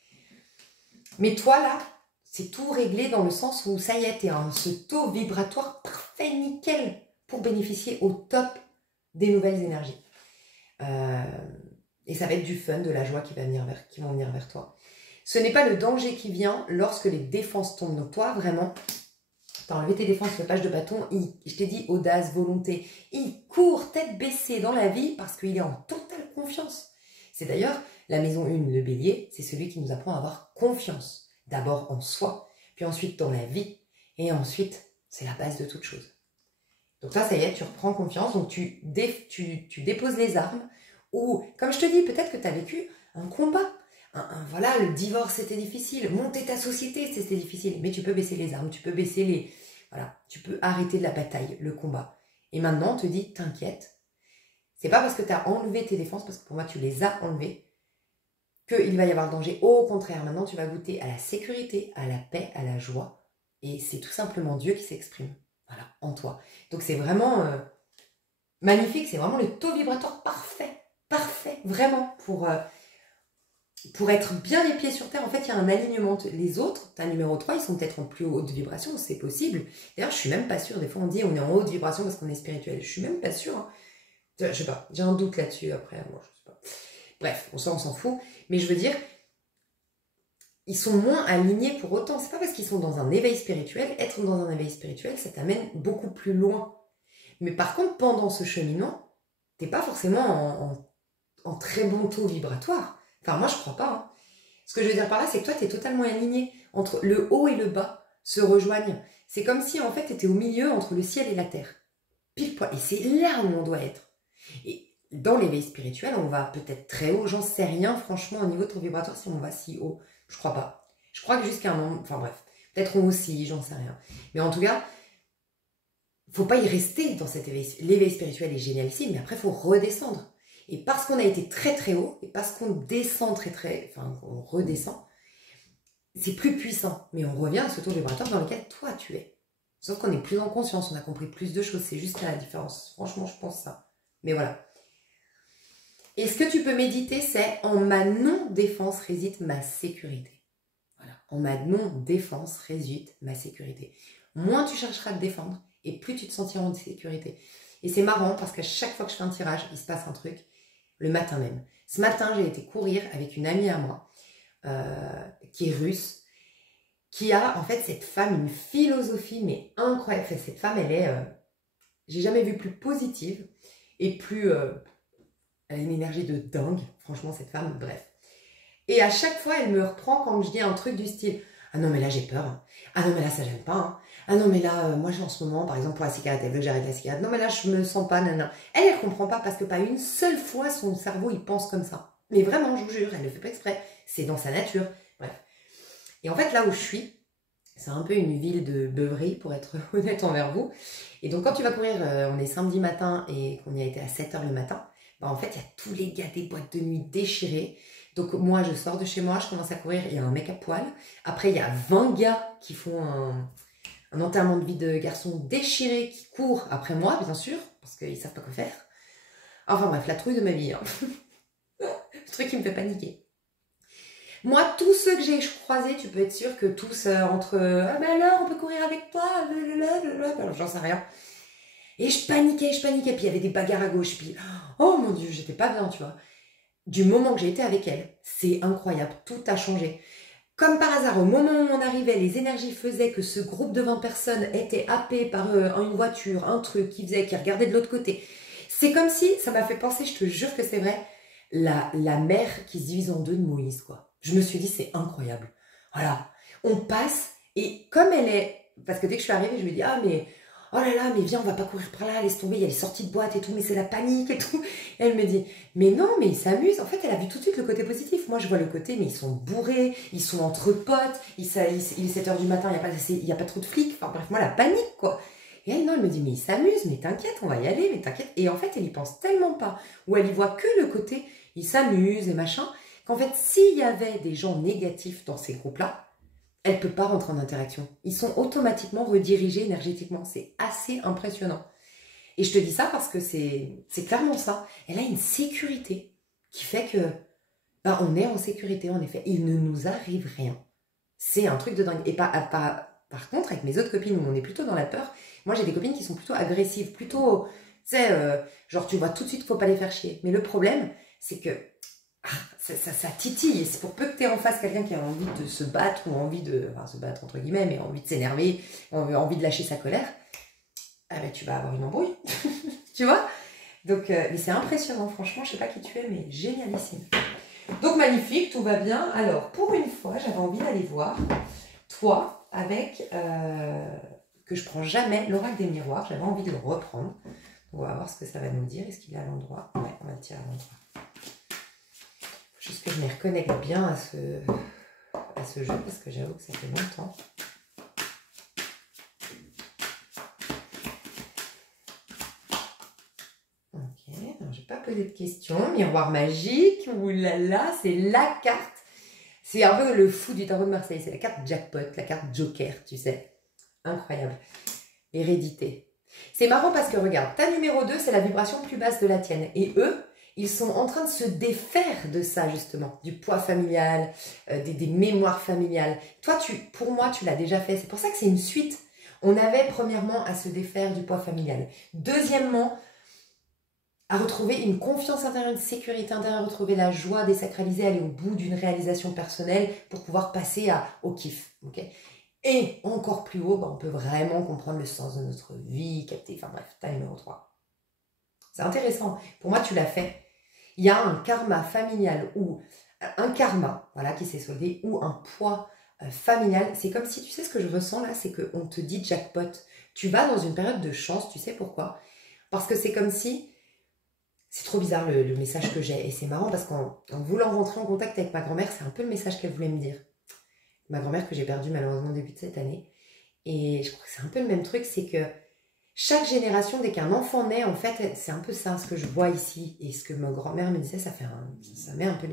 Mais toi, là, c'est tout réglé dans le sens où ça y est, tu es à ce taux vibratoire parfait, nickel, pour bénéficier au top des nouvelles énergies. Et ça va être du fun, de la joie qui vont venir vers toi. Ce n'est pas le danger qui vient lorsque les défenses tombent. Donc toi, vraiment, tu as enlevé tes défenses, le page de bâton, je t'ai dit audace, volonté. Il court tête baissée dans la vie parce qu'il est en totale confiance. C'est d'ailleurs la maison 1, le bélier, c'est celui qui nous apprend à avoir confiance. D'abord en soi, puis ensuite dans la vie, et ensuite, c'est la base de toute chose. Donc là, ça y est, tu reprends confiance, donc tu déposes les armes, ou, comme je te dis, peut-être que tu as vécu un combat. Voilà, le divorce c'était difficile, monter ta société c'était difficile, mais tu peux baisser les armes, tu peux baisser les... Voilà, tu peux arrêter la bataille, le combat. Et maintenant on te dit, t'inquiète, c'est pas parce que tu as enlevé tes défenses, parce que pour moi tu les as enlevées, qu'il va y avoir danger. Au contraire, maintenant tu vas goûter à la sécurité, à la paix, à la joie, et c'est tout simplement Dieu qui s'exprime, voilà, en toi. Donc c'est vraiment magnifique, c'est vraiment le taux vibratoire parfait, vraiment, pour être bien les pieds sur terre. En fait, il y a un alignement. Les autres, ta numéro 3, ils sont peut-être en plus haute vibration, c'est possible. D'ailleurs, je suis même pas sûre. Des fois, on dit on est en haute vibration parce qu'on est spirituel. Je suis même pas sûre. Hein. Je sais pas, j'ai un doute là-dessus après. Moi, je sais pas. Bref, on s'en fout. Mais je veux dire, ils sont moins alignés pour autant. C'est pas parce qu'ils sont dans un éveil spirituel. Être dans un éveil spirituel, ça t'amène beaucoup plus loin. Mais par contre, pendant ce cheminement, t'es pas forcément en très bon taux vibratoire. Enfin, moi, je crois pas. Hein. Ce que je veux dire par là, c'est que toi, tu es totalement aligné. Entre le haut et le bas se rejoignent. C'est comme si, en fait, tu étais au milieu entre le ciel et la terre. Pile poil. Et c'est là où on doit être. Et dans l'éveil spirituel, on va peut-être très haut. J'en sais rien, franchement, au niveau de ton vibratoire, si on va si haut. Je crois pas. Je crois que jusqu'à un moment... Enfin, bref. Peut-être on aussi, j'en sais rien. Mais en tout cas, faut pas y rester dans cet éveil. L'éveil spirituel est génial ici, mais après, il faut redescendre. Et parce qu'on a été très haut, et parce qu'on descend enfin, on redescend, c'est plus puissant. Mais on revient à ce taux vibratoire dans lequel toi tu es. Sauf qu'on est plus en conscience, on a compris plus de choses. C'est juste la différence. Franchement, je pense ça. Mais voilà. Et ce que tu peux méditer, c'est en ma non-défense réside ma sécurité. Voilà. En ma non-défense réside ma sécurité. Moins tu chercheras à te défendre et plus tu te sentiras en sécurité. Et c'est marrant parce qu'à chaque fois que je fais un tirage, il se passe un truc, le matin même. Ce matin, j'ai été courir avec une amie à moi, qui est russe, qui a en fait cette femme, une philosophie mais incroyable. Enfin, cette femme, elle est, j'ai jamais vu plus positive et plus... elle a une énergie de dingue, franchement, cette femme, bref. Et à chaque fois, elle me reprend quand je dis un truc du style « Ah non, mais là, j'ai peur. Hein. Ah non, mais là, ça j'aime pas. Hein. Ah non, mais là, moi, en ce moment, par exemple, pour la cigarette, elle veut que j'arrête la cigarette. Non, mais là, je me sens pas, nanana. » Elle comprend pas parce que pas une seule fois, son cerveau, il pense comme ça. Mais vraiment, je vous jure, elle ne le fait pas exprès. C'est dans sa nature. Bref. Et en fait, là où je suis, c'est un peu une ville de beuverie, pour être honnête envers vous. Et donc, quand tu vas courir, on est samedi matin et qu'on y a été à 7 h le matin, bah, en fait, il y a tous les gars des boîtes de nuit déchirées. Donc, moi, je sors de chez moi, je commence à courir, il y a un mec à poil. Après, il y a 20 gars qui font un enterrement de vie de garçon déchiré, qui courent après moi, bien sûr, parce qu'ils savent pas quoi faire. Enfin bref, la trouille de ma vie. Hein. Ce truc qui me fait paniquer. Moi, tous ceux que j'ai croisés, tu peux être sûr que tous entre ah ben alors, on peut courir avec toi, j'en sais rien. Et je paniquais, puis il y avait des bagarres à gauche, puis oh mon Dieu, j'étais pas bien, tu vois. Du moment que j'ai été avec elle, c'est incroyable, tout a changé. Comme par hasard, au moment où on arrivait, les énergies faisaient que ce groupe de 20 personnes était happé par une voiture, un truc qui regardait de l'autre côté. C'est comme si, ça m'a fait penser, je te jure que c'est vrai, la mer qui se divise en deux de Moïse, quoi. Je me suis dit, c'est incroyable. Voilà, on passe, et comme elle est... Parce que dès que je suis arrivée, je lui ai dit, ah mais... Oh là là, mais viens, on va pas courir par là, laisse tomber, il y a les sorties de boîte et tout, mais c'est la panique et tout. Et elle me dit, mais non, mais ils s'amusent. En fait, elle a vu tout de suite le côté positif. Moi, je vois le côté, mais ils sont bourrés, ils sont entre potes, il est 7 h du matin, il n'y a pas trop de flics. Enfin bref, moi, la panique, quoi. Et elle, non, elle me dit, mais ils s'amusent, mais t'inquiète, on va y aller, mais t'inquiète. Et en fait, elle y pense tellement pas, ou elle y voit que le côté, ils s'amusent et machin, qu'en fait, s'il y avait des gens négatifs dans ces groupes-là, elle ne peut pas rentrer en interaction. Ils sont automatiquement redirigés énergétiquement. C'est assez impressionnant. Et je te dis ça parce que c'est clairement ça. Elle a une sécurité qui fait que ben, on est en sécurité, en effet. Il ne nous arrive rien. C'est un truc de dingue. Et par contre, avec mes autres copines, où on est plutôt dans la peur, moi j'ai des copines qui sont plutôt agressives, plutôt, tu sais, genre tu vois tout de suite, faut pas les faire chier. Mais le problème, c'est que ça titille, et c'est pour peu que tu aies en face quelqu'un qui a envie de se battre, ou envie de, enfin se battre entre guillemets, mais envie de s'énerver, envie de lâcher sa colère, ah ben tu vas avoir une embrouille, tu vois. Donc, mais c'est impressionnant, franchement, je sais pas qui tu es, mais génialissime. Donc magnifique, tout va bien. Alors, pour une fois, j'avais envie d'aller voir, toi, avec, que je prends jamais, l'oracle des miroirs, j'avais envie de le reprendre. On va voir ce que ça va nous dire, est-ce qu'il est à l'endroit? Ouais, on va le tirer à l'endroit. Juste que je me reconnecte bien à ce jeu, parce que j'avoue que ça fait longtemps. Ok, alors je n'ai pas posé de questions. Miroir magique, oulala, c'est la carte. C'est un peu le fou du tarot de Marseille, c'est la carte jackpot, la carte joker, tu sais. Incroyable. Hérédité. C'est marrant parce que regarde, ta numéro 2, c'est la vibration plus basse de la tienne. Et eux, ils sont en train de se défaire de ça, justement, du poids familial, des mémoires familiales. Toi, pour moi, tu l'as déjà fait. C'est pour ça que c'est une suite. On avait, premièrement, à se défaire du poids familial. Deuxièmement, à retrouver une confiance intérieure, une sécurité intérieure, retrouver la joie, désacraliser, aller au bout d'une réalisation personnelle pour pouvoir passer au kiff. Okay, et encore plus haut, on peut vraiment comprendre le sens de notre vie, capter. Enfin bref, ta numéro 3. C'est intéressant. Pour moi, tu l'as fait. Il y a un karma familial ou un karma, voilà, qui s'est soldé, ou un poids familial. C'est comme si, tu sais ce que je ressens là, c'est qu'on te dit jackpot. Tu vas dans une période de chance, tu sais pourquoi? Parce que c'est comme si, c'est trop bizarre le message que j'ai. Et c'est marrant parce qu'en voulant rentrer en contact avec ma grand-mère, c'est un peu le message qu'elle voulait me dire. Ma grand-mère que j'ai perdue malheureusement au début de cette année. Et je crois que c'est un peu le même truc, c'est que chaque génération, dès qu'un enfant naît, en fait, c'est un peu ça, ce que je vois ici. Et ce que ma grand-mère me disait, ça met un peu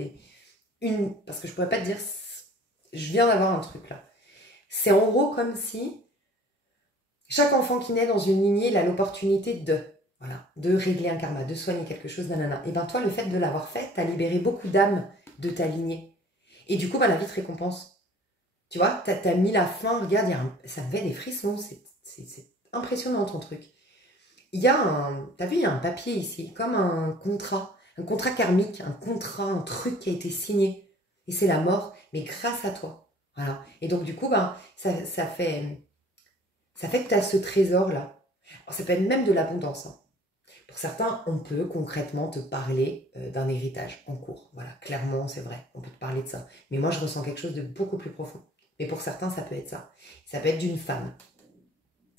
parce que je pourrais pas te dire, je viens d'avoir un truc là. C'est en gros comme si chaque enfant qui naît dans une lignée, il a l'opportunité de, Voilà, de régler un karma, de soigner quelque chose, nanana. Et ben toi, le fait de l'avoir fait, t'as libéré beaucoup d'âmes de ta lignée. Et du coup, ben, la vie te récompense. Tu vois, t'as mis la fin, regarde, ça me fait des frissons, c'est impressionnant ton truc. T'as vu, il y a un papier ici, comme un contrat karmique, un truc qui a été signé. Et c'est la mort, mais grâce à toi. Voilà. Et donc du coup, ben, ça fait que tu as ce trésor-là. Alors, ça peut être même de l'abondance. Hein. Pour certains, on peut concrètement te parler d'un héritage en cours. Voilà, clairement, c'est vrai, on peut te parler de ça. Mais moi, je ressens quelque chose de beaucoup plus profond. Mais pour certains, ça peut être ça. Ça peut être d'une femme.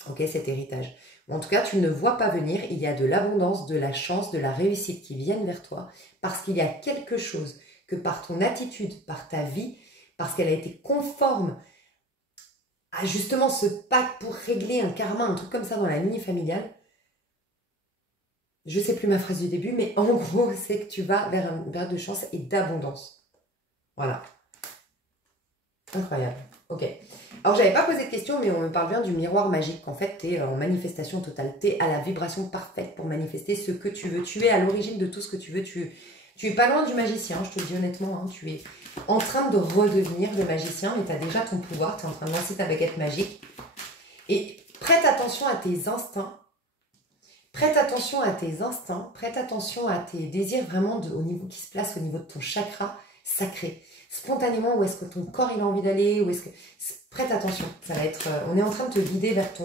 Ok, cet héritage. En tout cas, tu ne vois pas venir. Il y a de l'abondance, de la chance, de la réussite qui viennent vers toi. Parce qu'il y a quelque chose que par ton attitude, par ta vie, parce qu'elle a été conforme à justement ce pacte pour régler un karma, un truc comme ça dans la lignée familiale. Je ne sais plus ma phrase du début, mais en gros, c'est que tu vas vers une période de chance et d'abondance. Voilà. Incroyable. Ok. Alors, j'avais pas posé de question, mais on me parle bien du miroir magique. En fait, tu es en manifestation totale. Tu es à la vibration parfaite pour manifester ce que tu veux. Tu es à l'origine de tout ce que tu veux. Tu es pas loin du magicien, je te le dis honnêtement. Hein. Tu es en train de redevenir le magicien, mais tu as déjà ton pouvoir. Tu es en train de lancer ta baguette magique. Et prête attention à tes instincts. Prête attention à tes instincts. Prête attention à tes désirs vraiment au niveau qui se place au niveau de ton chakra sacré. Spontanément, où est-ce que ton corps il a envie d'aller, où est-ce que... Prête attention, ça va être... on est en train de te guider vers ton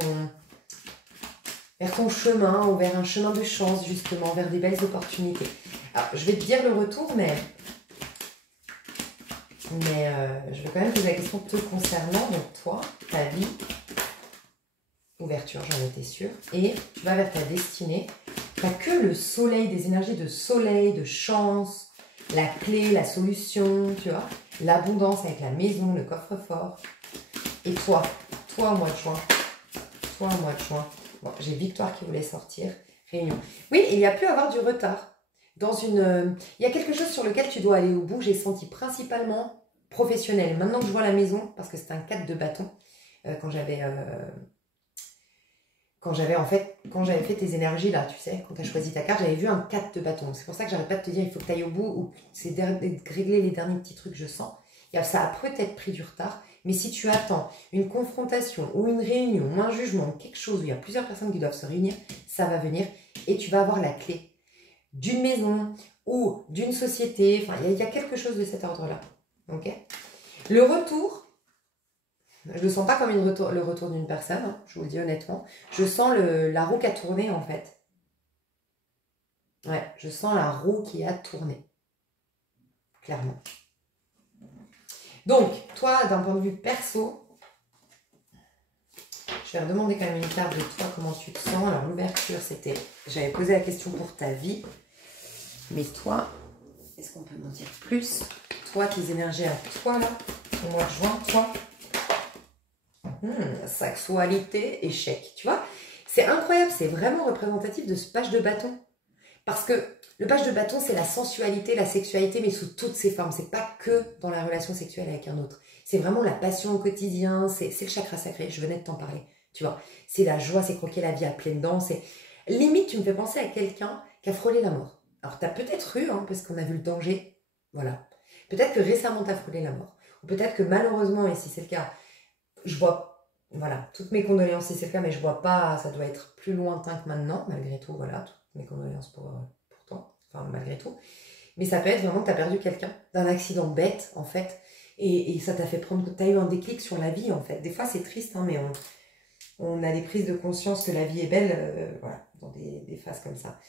chemin, ou vers un chemin de chance, justement, vers des belles opportunités. Alors, je vais te dire le retour, mais je vais quand même poser la question te concernant, donc toi, ta vie, ouverture, j'en étais sûre, et tu vas vers ta destinée. Tu n'as que le soleil, des énergies de soleil, de chance, la clé, la solution, tu vois, l'abondance avec la maison, le coffre-fort. Et toi au mois de juin. Toi au mois de juin. Bon, j'ai Victoire qui voulait sortir. Réunion. Oui, il y a pu avoir du retard. Il y a quelque chose sur lequel tu dois aller au bout. J'ai senti principalement professionnel. Maintenant que je vois la maison, parce que c'est un 4 de bâton, quand j'avais fait tes énergies là, tu sais, quand tu as choisi ta carte, j'avais vu un 4 de bâton. C'est pour ça que j'arrête pas de te dire, il faut que tu ailles au bout, ou c'est de régler les derniers petits trucs, je sens. Et ça a peut-être pris du retard, mais si tu attends une confrontation, ou une réunion, ou un jugement, ou quelque chose où il y a plusieurs personnes qui doivent se réunir, ça va venir, et tu vas avoir la clé d'une maison, ou d'une société, enfin, il y a quelque chose de cet ordre-là. Ok ? Le retour... Je ne le sens pas comme le retour d'une personne, hein, je vous le dis honnêtement. Je sens la roue qui a tourné en fait. Ouais, je sens la roue qui a tourné. Clairement. Donc, toi, d'un point de vue perso, je vais redemander quand même une carte de toi, comment tu te sens. Alors, l'ouverture, c'était... J'avais posé la question pour ta vie. Mais toi, est-ce qu'on peut m'en dire plus? Toi, tes énergies à toi, là, au mois de juin, toi... Sexualité, échec, tu vois, c'est incroyable, c'est vraiment représentatif de ce page de bâton, parce que le page de bâton, c'est la sensualité, la sexualité, mais sous toutes ses formes. C'est pas que dans la relation sexuelle avec un autre, c'est vraiment la passion au quotidien, c'est le chakra sacré, je venais de t'en parler, tu vois, c'est la joie, c'est croquer la vie à pleines dents, c'est limite, tu me fais penser à quelqu'un qui a frôlé la mort. Alors t'as peut-être eu, hein, parce qu'on a vu le danger, voilà, peut-être que récemment t'as frôlé la mort, ou peut-être que malheureusement, et si c'est le cas, je vois, voilà, toutes mes condoléances si c'est le cas, mais je vois pas, ça doit être plus lointain que maintenant, malgré tout, voilà, toutes mes condoléances pour toi, enfin malgré tout. Mais ça peut être vraiment que tu as perdu quelqu'un d'un accident bête, en fait, et ça t'a fait prendre, tu as eu un déclic sur la vie, en fait. Des fois, c'est triste, hein, mais on a des prises de conscience que la vie est belle, voilà, dans des phases comme ça.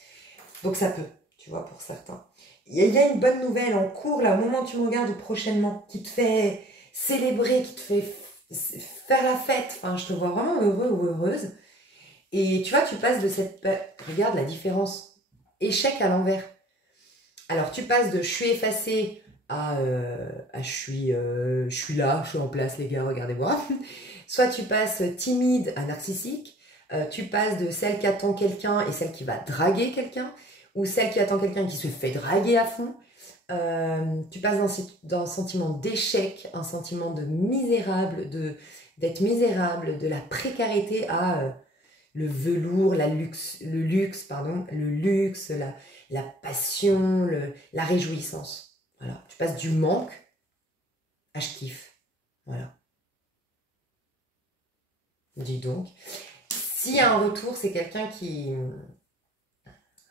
Donc ça peut, tu vois, pour certains. Il y a une bonne nouvelle en cours, là, au moment où tu me regardes prochainement, qui te fait célébrer, qui te fait faire la fête. Enfin, je te vois vraiment heureux ou heureuse. Et tu vois, tu passes de cette... Regarde la différence. Échec à l'envers. Alors, tu passes de « je suis effacée » à « je suis là, je suis en place, les gars, regardez-moi ». Soit tu passes timide à narcissique. Tu passes de celle qui attend quelqu'un et celle qui va draguer quelqu'un. Ou celle qui attend quelqu'un qui se fait draguer à fond. Tu passes d'un sentiment d'échec, un sentiment de misérable, d'être misérable, de la précarité à le velours, le luxe, la passion, la réjouissance. Voilà, tu passes du manque à je kiffe. Voilà. Dis donc. S'il y a un retour, c'est quelqu'un qui...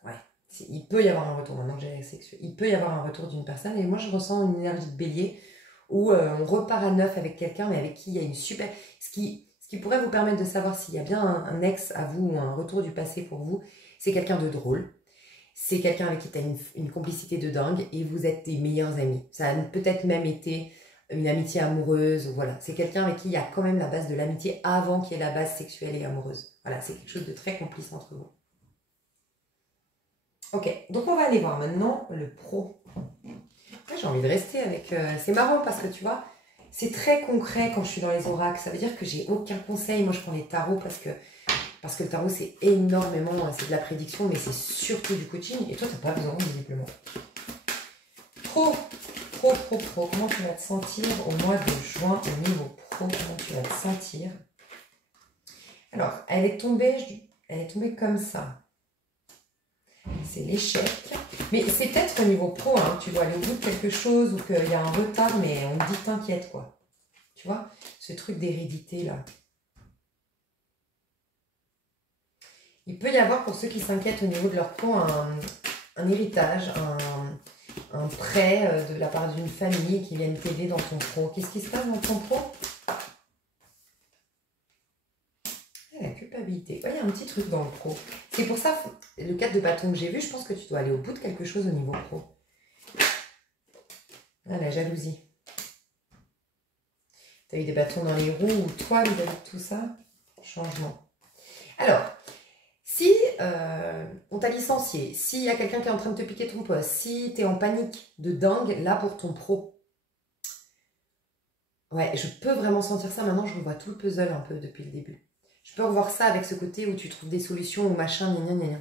Ouais, il peut y avoir un retour, maintenant que j'ai sexuel. Il peut y avoir un retour d'une personne, et moi je ressens une énergie de bélier où on repart à neuf avec quelqu'un, mais avec qui il y a une super... Ce qui pourrait vous permettre de savoir s'il y a bien un ex à vous ou un retour du passé pour vous, c'est quelqu'un de drôle. C'est quelqu'un avec qui tu as une complicité de dingue et vous êtes des meilleurs amis. Ça a peut-être même été une amitié amoureuse, voilà. C'est quelqu'un avec qui il y a quand même la base de l'amitié avant qu'il y ait la base sexuelle et amoureuse. Voilà, c'est quelque chose de très complice entre vous. Ok, donc on va aller voir maintenant le pro. J'ai envie de rester avec... c'est marrant parce que tu vois, c'est très concret quand je suis dans les oracles. Ça veut dire que j'ai aucun conseil. Moi, je prends les tarots parce que le tarot, c'est énormément... C'est de la prédiction, mais c'est surtout du coaching. Et toi, tu n'as pas besoin, visiblement. Pro. Comment tu vas te sentir au mois de juin au niveau pro? Comment tu vas te sentir? Alors, elle est tombée comme ça. C'est l'échec. Mais c'est peut-être au niveau pro, hein, tu dois aller au bout de quelque chose ou qu'il y a un retard, mais on te dit t'inquiète, quoi. Tu vois, ce truc d'hérédité, là. Il peut y avoir, pour ceux qui s'inquiètent au niveau de leur pro, un héritage, un prêt de la part d'une famille qui vienne t'aider dans ton pro. Qu'est-ce qui se passe dans ton pro? La culpabilité. Ouais, il y a un petit truc dans le pro. C'est pour ça, le 4 de bâton que j'ai vu, je pense que tu dois aller au bout de quelque chose au niveau pro. Ah, la jalousie. Tu as eu des bâtons dans les roues ou toi, vis-à-vis de tout ça? Changement. Alors, si on t'a licencié, s'il y a quelqu'un qui est en train de te piquer ton poste, si tu es en panique de dingue, là pour ton pro. Ouais, je peux vraiment sentir ça. Maintenant, je revois tout le puzzle un peu depuis le début. Je peux revoir ça avec ce côté où tu trouves des solutions ou machin, gna gna gna.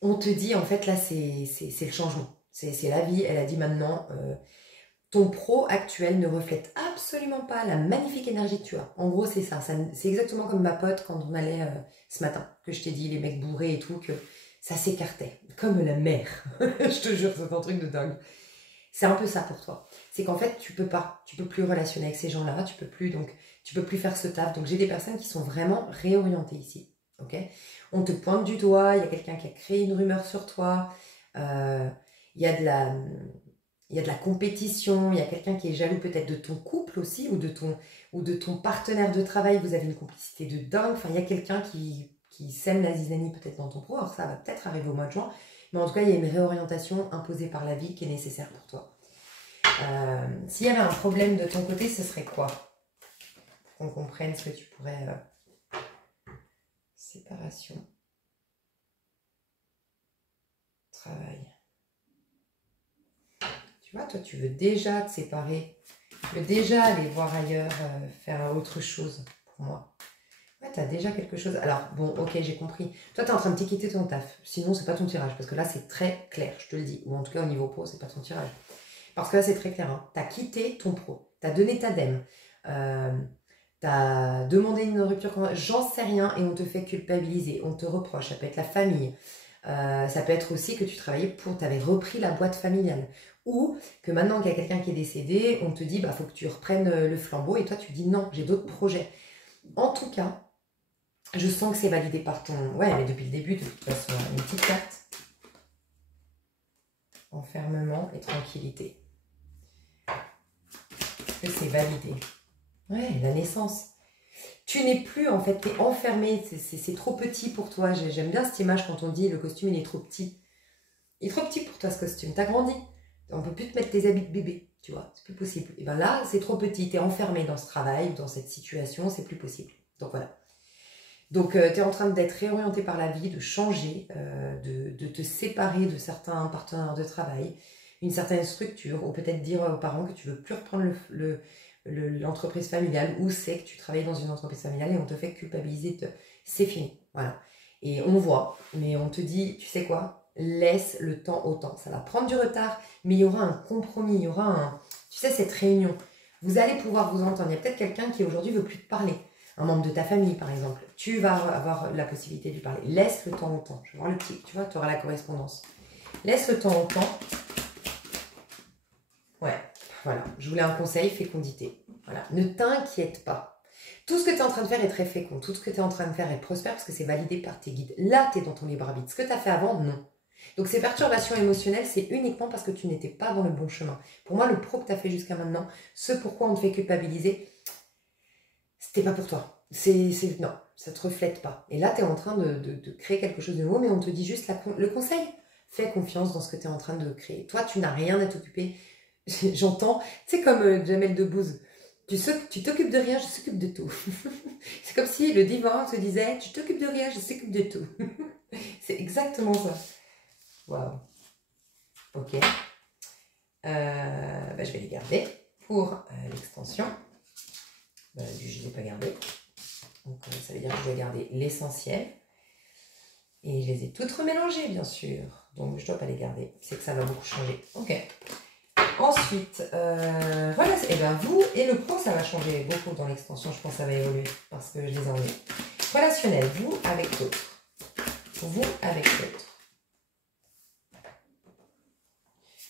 On te dit, en fait, là, c'est le changement. C'est la vie. Elle a dit maintenant, ton pro actuel ne reflète absolument pas la magnifique énergie que tu as. En gros, c'est ça. C'est exactement comme ma pote quand on allait ce matin, que je t'ai dit, les mecs bourrés et tout, que ça s'écartait. Comme la mer. Je te jure, c'est un truc de dingue. C'est un peu ça pour toi. C'est qu'en fait, tu peux plus relationner avec ces gens-là, tu peux plus faire ce taf. Donc, j'ai des personnes qui sont vraiment réorientées ici. Ok, on te pointe du doigt, il y a quelqu'un qui a créé une rumeur sur toi, il y a de la compétition, il y a quelqu'un qui est jaloux peut-être de ton couple aussi, ou de ton partenaire de travail, vous avez une complicité de dingue. Enfin, il y a quelqu'un qui sème la zizanie peut-être dans ton pro, alors ça va peut-être arriver au mois de juin. Mais en tout cas, il y a une réorientation imposée par la vie qui est nécessaire pour toi. S'il y avait un problème de ton côté, ce serait quoi? Pour qu'on comprenne ce que tu pourrais... Séparation. Travail. Tu vois, toi, tu veux déjà te séparer. Tu veux déjà aller voir ailleurs, faire autre chose pour moi. Ouais, tu as déjà quelque chose. Alors, bon, ok, j'ai compris. Toi, tu es en train de quitter ton taf. Sinon, c'est pas ton tirage. Parce que là, c'est très clair, je te le dis. Ou en tout cas, au niveau pro, c'est pas ton tirage. Parce que là, c'est très clair. Hein. Tu as quitté ton pro. Tu as donné ta dème. Tu as demandé une rupture. J'en sais rien et on te fait culpabiliser. On te reproche. Ça peut être la famille. Ça peut être aussi que tu travaillais tu avais repris la boîte familiale. Ou que maintenant qu'il y a quelqu'un qui est décédé, on te dit, bah, faut que tu reprennes le flambeau. Et toi, tu dis non, j'ai d'autres projets. En tout cas, je sens que c'est validé par ton... Ouais, mais depuis le début, de toute façon, une petite carte. Enfermement et tranquillité. Est-ce que c'est validé? Ouais, la naissance. Tu n'es plus, en fait, tu es enfermé. C'est trop petit pour toi. J'aime bien cette image quand on dit le costume, il est trop petit. Il est trop petit pour toi, ce costume. Tu as grandi. On ne peut plus te mettre tes habits de bébé, tu vois. C'est plus possible. Et bien là, c'est trop petit. Tu es enfermé dans ce travail, dans cette situation. C'est plus possible. Donc voilà. Donc, tu es en train d'être réorienté par la vie, de changer, de te séparer de certains partenaires de travail, une certaine structure, ou peut-être dire aux parents que tu ne veux plus reprendre l'entreprise familiale, ou c'est que tu travailles dans une entreprise familiale et on te fait culpabiliser, c'est fini, voilà. Et on voit, mais on te dit, tu sais quoi, laisse le temps au temps. Ça va prendre du retard, mais il y aura un compromis, il y aura tu sais, cette réunion. Vous allez pouvoir vous entendre. Il y a peut-être quelqu'un qui aujourd'hui ne veut plus te parler. un membre de ta famille par exemple, tu vas avoir la possibilité de lui parler. Laisse le temps au temps. Je vais voir le petit, tu vois, tu auras la correspondance. Laisse le temps au temps. Ouais, voilà. Je voulais un conseil, fécondité. Voilà, ne t'inquiète pas. Tout ce que tu es en train de faire est très fécond. Tout ce que tu es en train de faire est prospère parce que c'est validé par tes guides. Là, tu es dans ton libre arbitre. Ce que tu as fait avant, non. Donc ces perturbations émotionnelles, c'est uniquement parce que tu n'étais pas dans le bon chemin. Pour moi, le pro que tu as fait jusqu'à maintenant, ce pourquoi on te fait culpabiliser, c'était pas pour toi. Non, ça te reflète pas. Et là, tu es en train de créer quelque chose de nouveau, mais on te dit juste le conseil. Fais confiance dans ce que tu es en train de créer. Toi, tu n'as rien à t'occuper. J'entends, tu sais, comme Jamel Debbouze, tu t'occupes de rien, je s'occupe de tout. C'est comme si le divan te disait, tu t'occupes de rien, je s'occupe de tout. C'est exactement ça. Waouh. Ok. Je vais les garder pour l'extension. Je ne les ai pas gardés. Donc ça veut dire que je vais garder l'essentiel. Et je les ai toutes remélangées, bien sûr. Donc je ne dois pas les garder. C'est que ça va beaucoup changer. Ok. Ensuite, voilà. Et bien vous et le pro, ça va changer beaucoup dans l'extension. Je pense que ça va évoluer parce que je les ai enlevés. Relationnel, vous avec l'autre. Vous avec l'autre.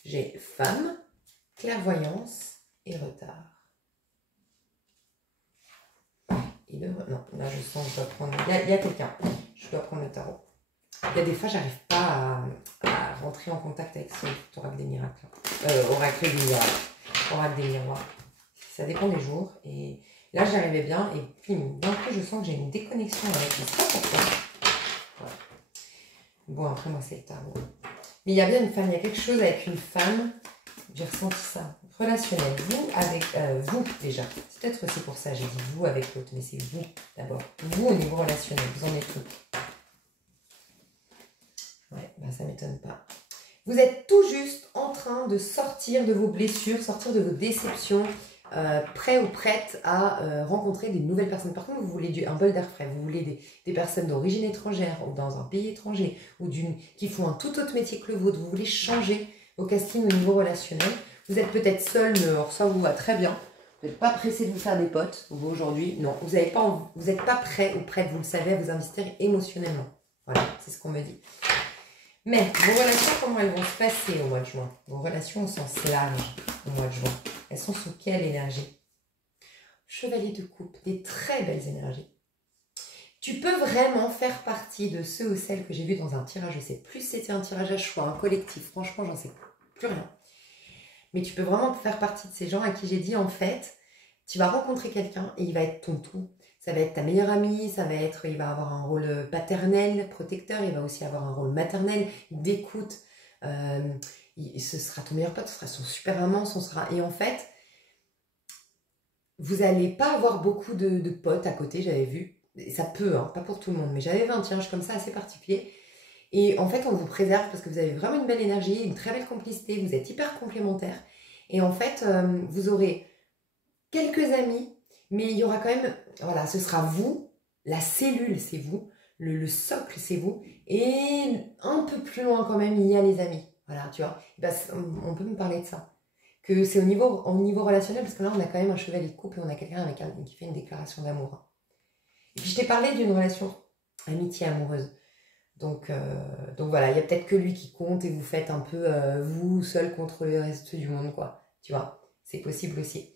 J'ai femme, clairvoyance et retard. Et non, là je sens que je dois prendre... Il y a quelqu'un. Je dois prendre le tarot. Il y a des fois, j'arrive pas à rentrer en contact avec cet oracle des miracles. Oracle des miracles. Oracle des miroirs. Ça dépend des jours. Et là, j'arrivais bien. Et puis, d'un coup, je sens que j'ai une déconnexion avec les ça. Pourquoi voilà. Bon, après, moi, c'est le tarot. Mais il y a bien une femme. Il y a quelque chose avec une femme. J'ai ressenti ça. Relationnel. Vous avec... vous, déjà. C'est peut-être aussi pour ça. J'ai dit vous avec l'autre. Mais c'est vous, d'abord. Vous, au niveau relationnel. Vous en êtes où? Ouais, ben ça ne m'étonne pas. Vous êtes tout juste en train de sortir de vos blessures, sortir de vos déceptions, prêt ou prête à rencontrer des nouvelles personnes. Par contre, vous voulez un bol d'air frais, vous voulez des personnes d'origine étrangère ou dans un pays étranger ou qui font un tout autre métier que le vôtre. Vous voulez changer vos castings au niveau relationnel. Vous êtes peut-être seul, mais alors ça vous va très bien. Vous n'êtes pas pressé de vous faire des potes. Vous aujourd'hui, non, vous n'êtes pas prêt ou prête, vous le savez, à vous investir émotionnellement. Voilà, c'est ce qu'on me dit. Mais vos relations, comment elles vont se passer au mois de juin? Vos relations au sens large au mois de juin. Elles sont sous quelle énergie? Chevalier de coupe, des très belles énergies. Tu peux vraiment faire partie de ceux ou celles que j'ai vus dans un tirage. Je sais plus si c'était un tirage à choix, un collectif. Franchement, j'en sais plus rien. Mais tu peux vraiment faire partie de ces gens à qui j'ai dit, en fait, tu vas rencontrer quelqu'un et il va être ton tout. Ça va être ta meilleure amie, il va avoir un rôle paternel, protecteur, il va aussi avoir un rôle maternel, d'écoute. Ce sera ton meilleur pote, ce sera son super amant, et en fait, vous n'allez pas avoir beaucoup de potes à côté, j'avais vu. Et ça peut, hein, pas pour tout le monde, mais j'avais vu un tirage comme ça assez particulier. Et en fait, on vous préserve parce que vous avez vraiment une belle énergie, une très belle complicité, vous êtes hyper complémentaires. Et en fait, vous aurez quelques amis, mais il y aura quand même, voilà, ce sera vous, la cellule c'est vous, le socle c'est vous, et un peu plus loin quand même il y a les amis, voilà, tu vois, ben, on peut me parler de ça, que c'est au niveau relationnel, parce que là on a quand même un chevalier de coupe et on a quelqu'un qui fait une déclaration d'amour. Et puis je t'ai parlé d'une relation amitié amoureuse, donc voilà, il y a peut-être que lui qui compte et vous faites un peu vous seul contre le reste du monde, quoi, tu vois, c'est possible aussi.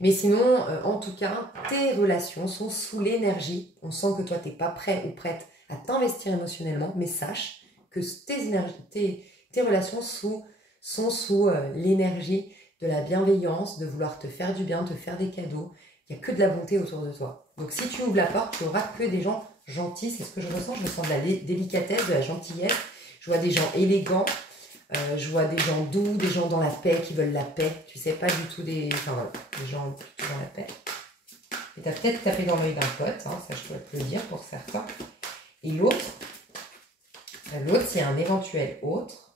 Mais sinon, en tout cas, tes relations sont sous l'énergie. On sent que toi, tu n'es pas prêt ou prête à t'investir émotionnellement, mais sache que tes relations sont sous l'énergie de la bienveillance, de vouloir te faire du bien, te faire des cadeaux. Il n'y a que de la bonté autour de toi. Donc si tu ouvres la porte, tu n'auras que des gens gentils. C'est ce que je ressens. Je ressens de la délicatesse, de la gentillesse. Je vois des gens élégants. Je vois des gens doux, des gens dans la paix, qui veulent la paix. Tu sais, pas du tout des gens plutôt dans la paix. Et tu as peut-être tapé dans l'œil d'un pote, hein, ça je peux te le dire pour certains. Et l'autre, c'est un éventuel autre.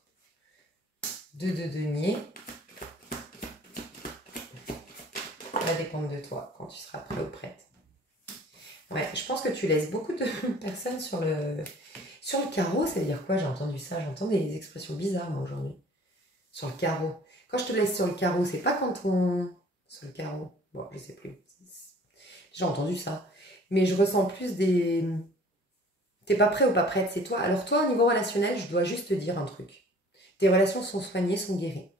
De denier. Ça va dépendre de toi quand tu seras prêt ou prête. Ouais, je pense que tu laisses beaucoup de personnes sur le carreau. Ça veut dire quoi? J'ai entendu ça, j'entends des expressions bizarres moi aujourd'hui. Sur le carreau. Quand je te laisse sur le carreau, c'est pas quand on... Sur le carreau. Bon, je sais plus. J'ai entendu ça. mais je ressens plus des... T'es pas prêt ou pas prête, c'est toi. Alors toi, au niveau relationnel, je dois juste te dire un truc. Tes relations sont soignées, sont guéries.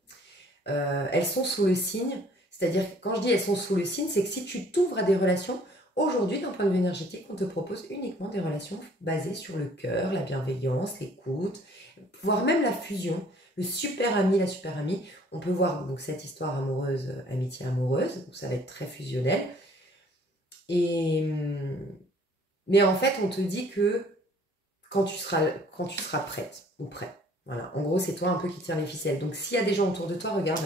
Elles sont sous le signe, c'est-à-dire quand je dis elles sont sous le signe, c'est que si tu t'ouvres à des relations, aujourd'hui, d'un point de vue énergétique, on te propose uniquement des relations basées sur le cœur, la bienveillance, l'écoute, voire même la fusion, le super ami, la super amie. On peut voir donc cette histoire amoureuse, amitié amoureuse, où ça va être très fusionnel. Mais en fait, on te dit que quand tu seras prête ou prêt. Voilà, en gros, c'est toi un peu qui tiens les ficelles. Donc, s'il y a des gens autour de toi, regarde,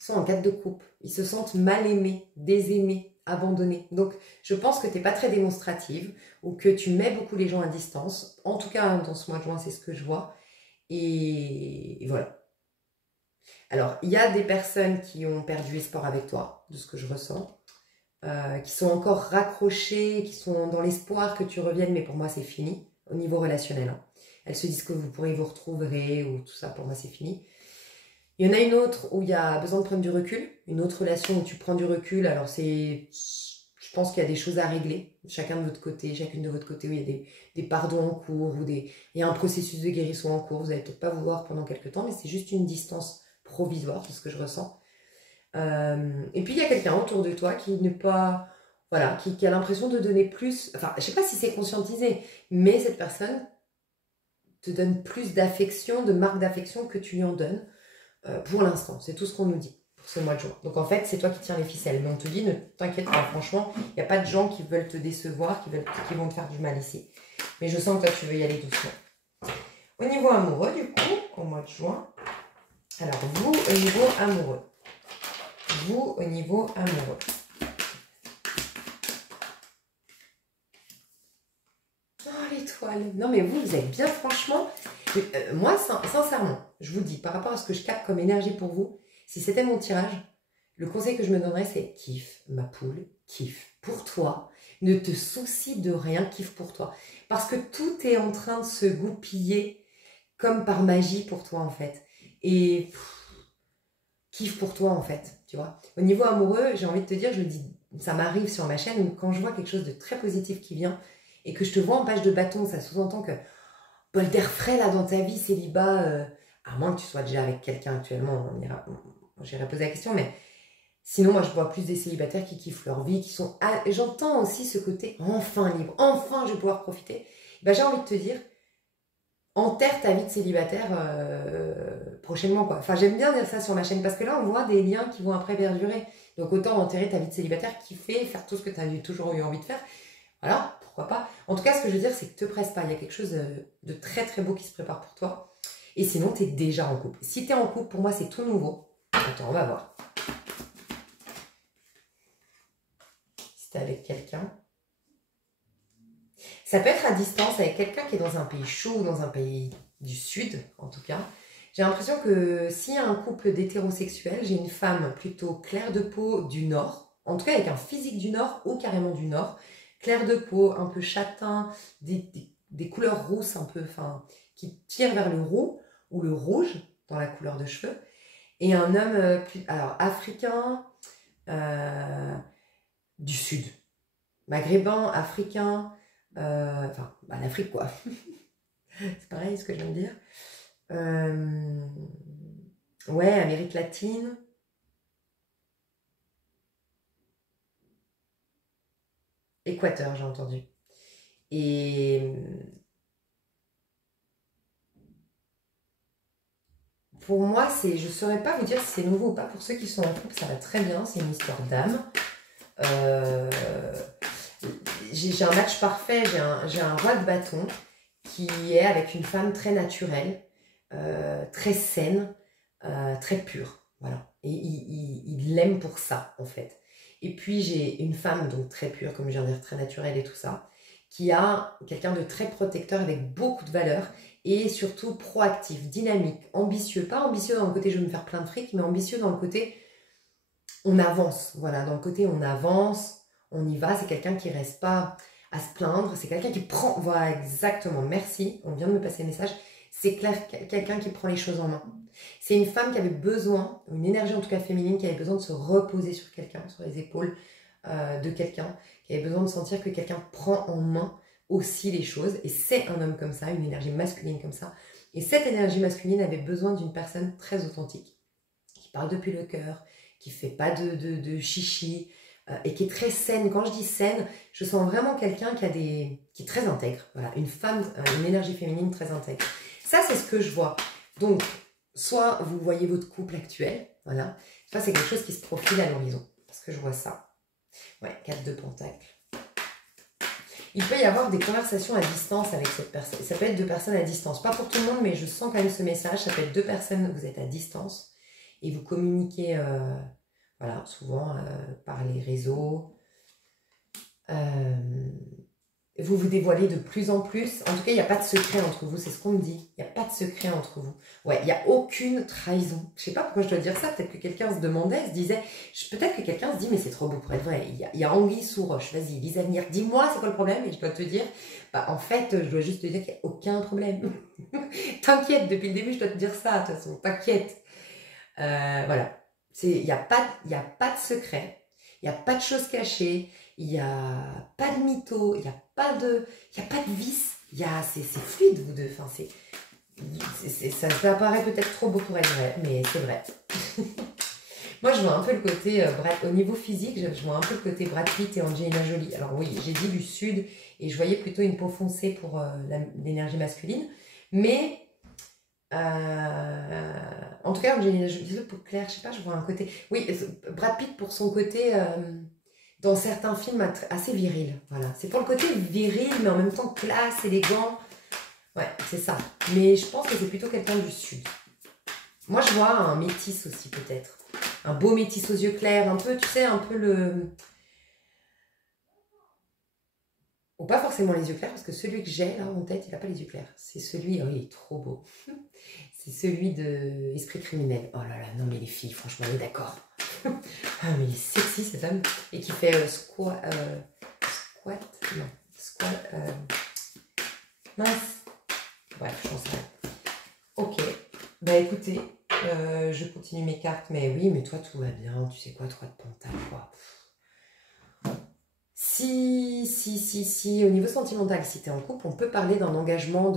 ils sont en quête de couple. Ils se sentent mal aimés, désaimés, abandonnés. Donc, je pense que tu n'es pas très démonstrative ou que tu mets beaucoup les gens à distance. En tout cas, dans ce mois de juin, c'est ce que je vois. Et voilà. Alors, il y a des personnes qui ont perdu espoir avec toi, de ce que je ressens. Qui sont encore raccrochées, qui sont dans l'espoir que tu reviennes, mais pour moi c'est fini, au niveau relationnel. Hein. Elles se disent que vous pourrez vous retrouver, ou tout ça, pour moi c'est fini. Il y en a une autre où il y a besoin de prendre du recul, une autre relation où tu prends du recul, alors c'est... Je pense qu'il y a des choses à régler, chacun de votre côté, chacune de votre côté, où il y a des pardons en cours, il y a un processus de guérison en cours, vous n'allez peut-être pas vous voir pendant quelques temps, mais c'est juste une distance provisoire, c'est ce que je ressens. Et puis il y a quelqu'un autour de toi qui n'est pas, voilà, qui a l'impression de donner plus, enfin je sais pas si c'est conscientisé, mais cette personne te donne plus d'affection, de marque d'affection que tu lui en donnes pour l'instant, c'est tout ce qu'on nous dit pour ce mois de juin. Donc en fait c'est toi qui tiens les ficelles, mais on te dit ne t'inquiète pas, franchement il n'y a pas de gens qui veulent te décevoir, qui vont te faire du mal ici, mais je sens que toi tu veux y aller doucement. Au niveau amoureux du coup, au mois de juin, alors vous au niveau amoureux, vous au niveau amoureux. Oh l'étoile. Non mais vous êtes bien franchement. Moi sincèrement, je vous dis par rapport à ce que je capte comme énergie pour vous, si c'était mon tirage, le conseil que je me donnerais c'est kiffe ma poule, kiffe pour toi. Ne te soucie de rien, kiffe pour toi. Parce que tout est en train de se goupiller comme par magie pour toi en fait. Et kiffe pour toi en fait, tu vois. Au niveau amoureux, j'ai envie de te dire, je le dis, ça m'arrive sur ma chaîne où quand je vois quelque chose de très positif qui vient et que je te vois en page de bâton, ça sous-entend que bol d'air frais là dans ta vie, célibat, à moins que tu sois déjà avec quelqu'un actuellement, j'irai poser la question, mais sinon moi je vois plus des célibataires qui kiffent leur vie, qui sont... J'entends aussi ce côté enfin libre, enfin je vais pouvoir profiter. Ben, j'ai envie de te dire, enterre ta vie de célibataire prochainement quoi. Enfin j'aime bien dire ça sur ma chaîne parce que là on voit des liens qui vont après perdurer. Donc autant enterrer ta vie de célibataire, kiffer, faire tout ce que tu as toujours eu envie de faire. Voilà, pourquoi pas. En tout cas ce que je veux dire c'est que te presse pas, il y a quelque chose de très très beau qui se prépare pour toi. Et sinon tu es déjà en couple. Si tu es en couple, pour moi c'est tout nouveau. Attends, on va voir. Si tu es avec quelqu'un. Ça peut être à distance avec quelqu'un qui est dans un pays chaud ou dans un pays du sud, en tout cas. J'ai l'impression que s'il y a un couple d'hétérosexuels, j'ai une femme plutôt claire de peau du nord, en tout cas avec un physique du nord ou carrément du nord, claire de peau, un peu châtain, des couleurs rousses un peu, enfin, qui tirent vers le roux ou le rouge dans la couleur de cheveux, et un homme alors africain du sud, maghrébin, africain, enfin, l'Afrique quoi. C'est pareil ce que je viens de dire. Ouais, Amérique latine. Équateur, j'ai entendu. Et pour moi, je ne saurais pas vous dire si c'est nouveau ou pas. Pour ceux qui sont en couple, ça va très bien. C'est une histoire d'âme. J'ai un match parfait. J'ai un roi de bâton qui est avec une femme très naturelle, très saine, très pure. Voilà. Et il l'aime pour ça, en fait. Et puis, j'ai une femme, donc très pure, comme je viens de dire, très naturelle et tout ça, qui a quelqu'un de très protecteur avec beaucoup de valeurs et surtout proactif, dynamique, ambitieux. Pas ambitieux dans le côté je veux me faire plein de fric, mais ambitieux dans le côté on avance. Voilà, dans le côté on avance, on y va. C'est quelqu'un qui ne reste pas à se plaindre. C'est quelqu'un qui prend... Voilà, exactement. Merci, on vient de me passer le message. C'est clair, quelqu'un qui prend les choses en main. C'est une femme qui avait besoin, une énergie en tout cas féminine, qui avait besoin de se reposer sur quelqu'un, sur les épaules de quelqu'un, qui avait besoin de sentir que quelqu'un prend en main aussi les choses. Et c'est un homme comme ça, une énergie masculine comme ça. Et cette énergie masculine avait besoin d'une personne très authentique, qui parle depuis le cœur, qui fait pas de chichi, et qui est très saine. Quand je dis saine, je sens vraiment quelqu'un qui est très intègre. Voilà, une femme, une énergie féminine très intègre. Ça, c'est ce que je vois. Donc, soit vous voyez votre couple actuel, voilà. Ça, c'est quelque chose qui se profile à l'horizon, parce que je vois ça. Ouais, 4 de pentacles. Il peut y avoir des conversations à distance avec cette personne. Ça peut être 2 personnes à distance. Pas pour tout le monde, mais je sens quand même ce message. Ça peut être 2 personnes, vous êtes à distance et vous communiquez, voilà, souvent par les réseaux. Vous vous dévoilez de plus en plus. En tout cas, il n'y a pas de secret entre vous, c'est ce qu'on me dit. Il n'y a pas de secret entre vous. Ouais, il n'y a aucune trahison. Je ne sais pas pourquoi je dois dire ça. Peut-être que quelqu'un se demandait, se disait... Peut-être que quelqu'un se dit, mais c'est trop beau pour être vrai. Il y a anguille sous roche. Vas-y, Lisa Venir, dis-moi c'est quoi le problème. Et je dois te dire, bah, en fait, je dois juste te dire qu'il n'y a aucun problème. T'inquiète, depuis le début, je dois te dire ça. De toute façon, t'inquiète. Voilà. Il n'y a pas de secret. Il n'y a pas de choses cachées. Il n'y a pas de mytho, il n'y a pas de vice, c'est fluide vous deux, enfin, ça apparaît peut-être trop beau pour être vrai, mais c'est vrai. Moi je vois un peu le côté, au niveau physique, je vois un peu le côté Brad Pitt et Angelina Jolie. Alors oui, j'ai dit du sud et je voyais plutôt une peau foncée pour l'énergie masculine, mais en tout cas Angelina Jolie, la peau claire, je sais pas, je vois un côté, oui, Brad Pitt pour son côté... dans certains films assez viril, voilà. C'est pour le côté viril, mais en même temps classe, élégant. Ouais, c'est ça. Mais je pense que c'est plutôt quelqu'un du sud. Moi, je vois un métis aussi, peut-être. Un beau métis aux yeux clairs, un peu, tu sais, un peu le... Ou pas forcément les yeux clairs, parce que celui que j'ai, là, en tête, il n'a pas les yeux clairs. C'est celui... Oh, il est trop beau. C'est celui de Esprit criminel. Oh là là, non mais les filles, franchement, on est d'accord. Ah, mais il est sexy cet homme. Et qui fait squat. Non. Squat. Mince. Bref, je pense pas. Ok. Bah écoutez, je continue mes cartes. Mais oui, mais toi, tout va bien. Tu sais quoi, 3 de pentacles, quoi. Si, au niveau sentimental, si tu es en couple, on peut parler d'un engagement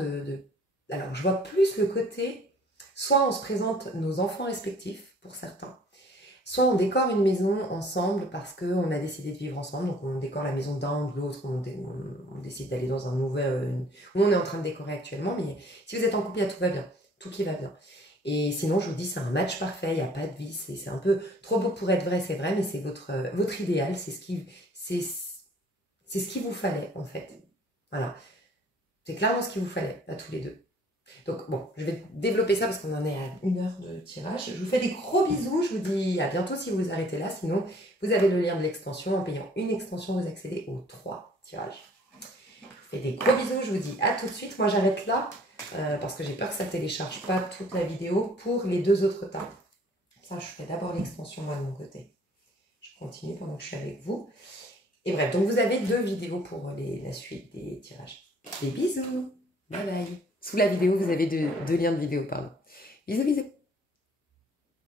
Alors, je vois plus le côté, soit on se présente nos enfants respectifs, pour certains, soit on décore une maison ensemble parce qu'on a décidé de vivre ensemble, donc on décore la maison d'un ou de l'autre, on décide d'aller dans un nouvel... où on est en train de décorer actuellement, mais si vous êtes en couple, tout va bien, tout qui va bien. Et sinon, je vous dis, c'est un match parfait, il n'y a pas de vice, c'est un peu trop beau pour être vrai, c'est vrai, mais c'est votre idéal, c'est ce qu'il vous fallait, en fait. Voilà. C'est clairement ce qu'il vous fallait, à tous les deux. Donc, bon, je vais développer ça parce qu'on en est à 1 heure de tirage. Je vous fais des gros bisous. Je vous dis à bientôt si vous arrêtez là. Sinon, vous avez le lien de l'extension. En payant une extension, vous accédez aux 3 tirages. Je vous fais des gros bisous. Je vous dis à tout de suite. Moi, j'arrête là parce que j'ai peur que ça ne télécharge pas toute la vidéo pour les 2 autres tas. Ça, je fais d'abord l'extension, moi, de mon côté. Je continue pendant que je suis avec vous. Et bref, donc vous avez 2 vidéos pour la suite des tirages. Des bisous. Bye bye. Sous la vidéo, vous avez 2 liens de vidéo, pardon. Bisous, bisous.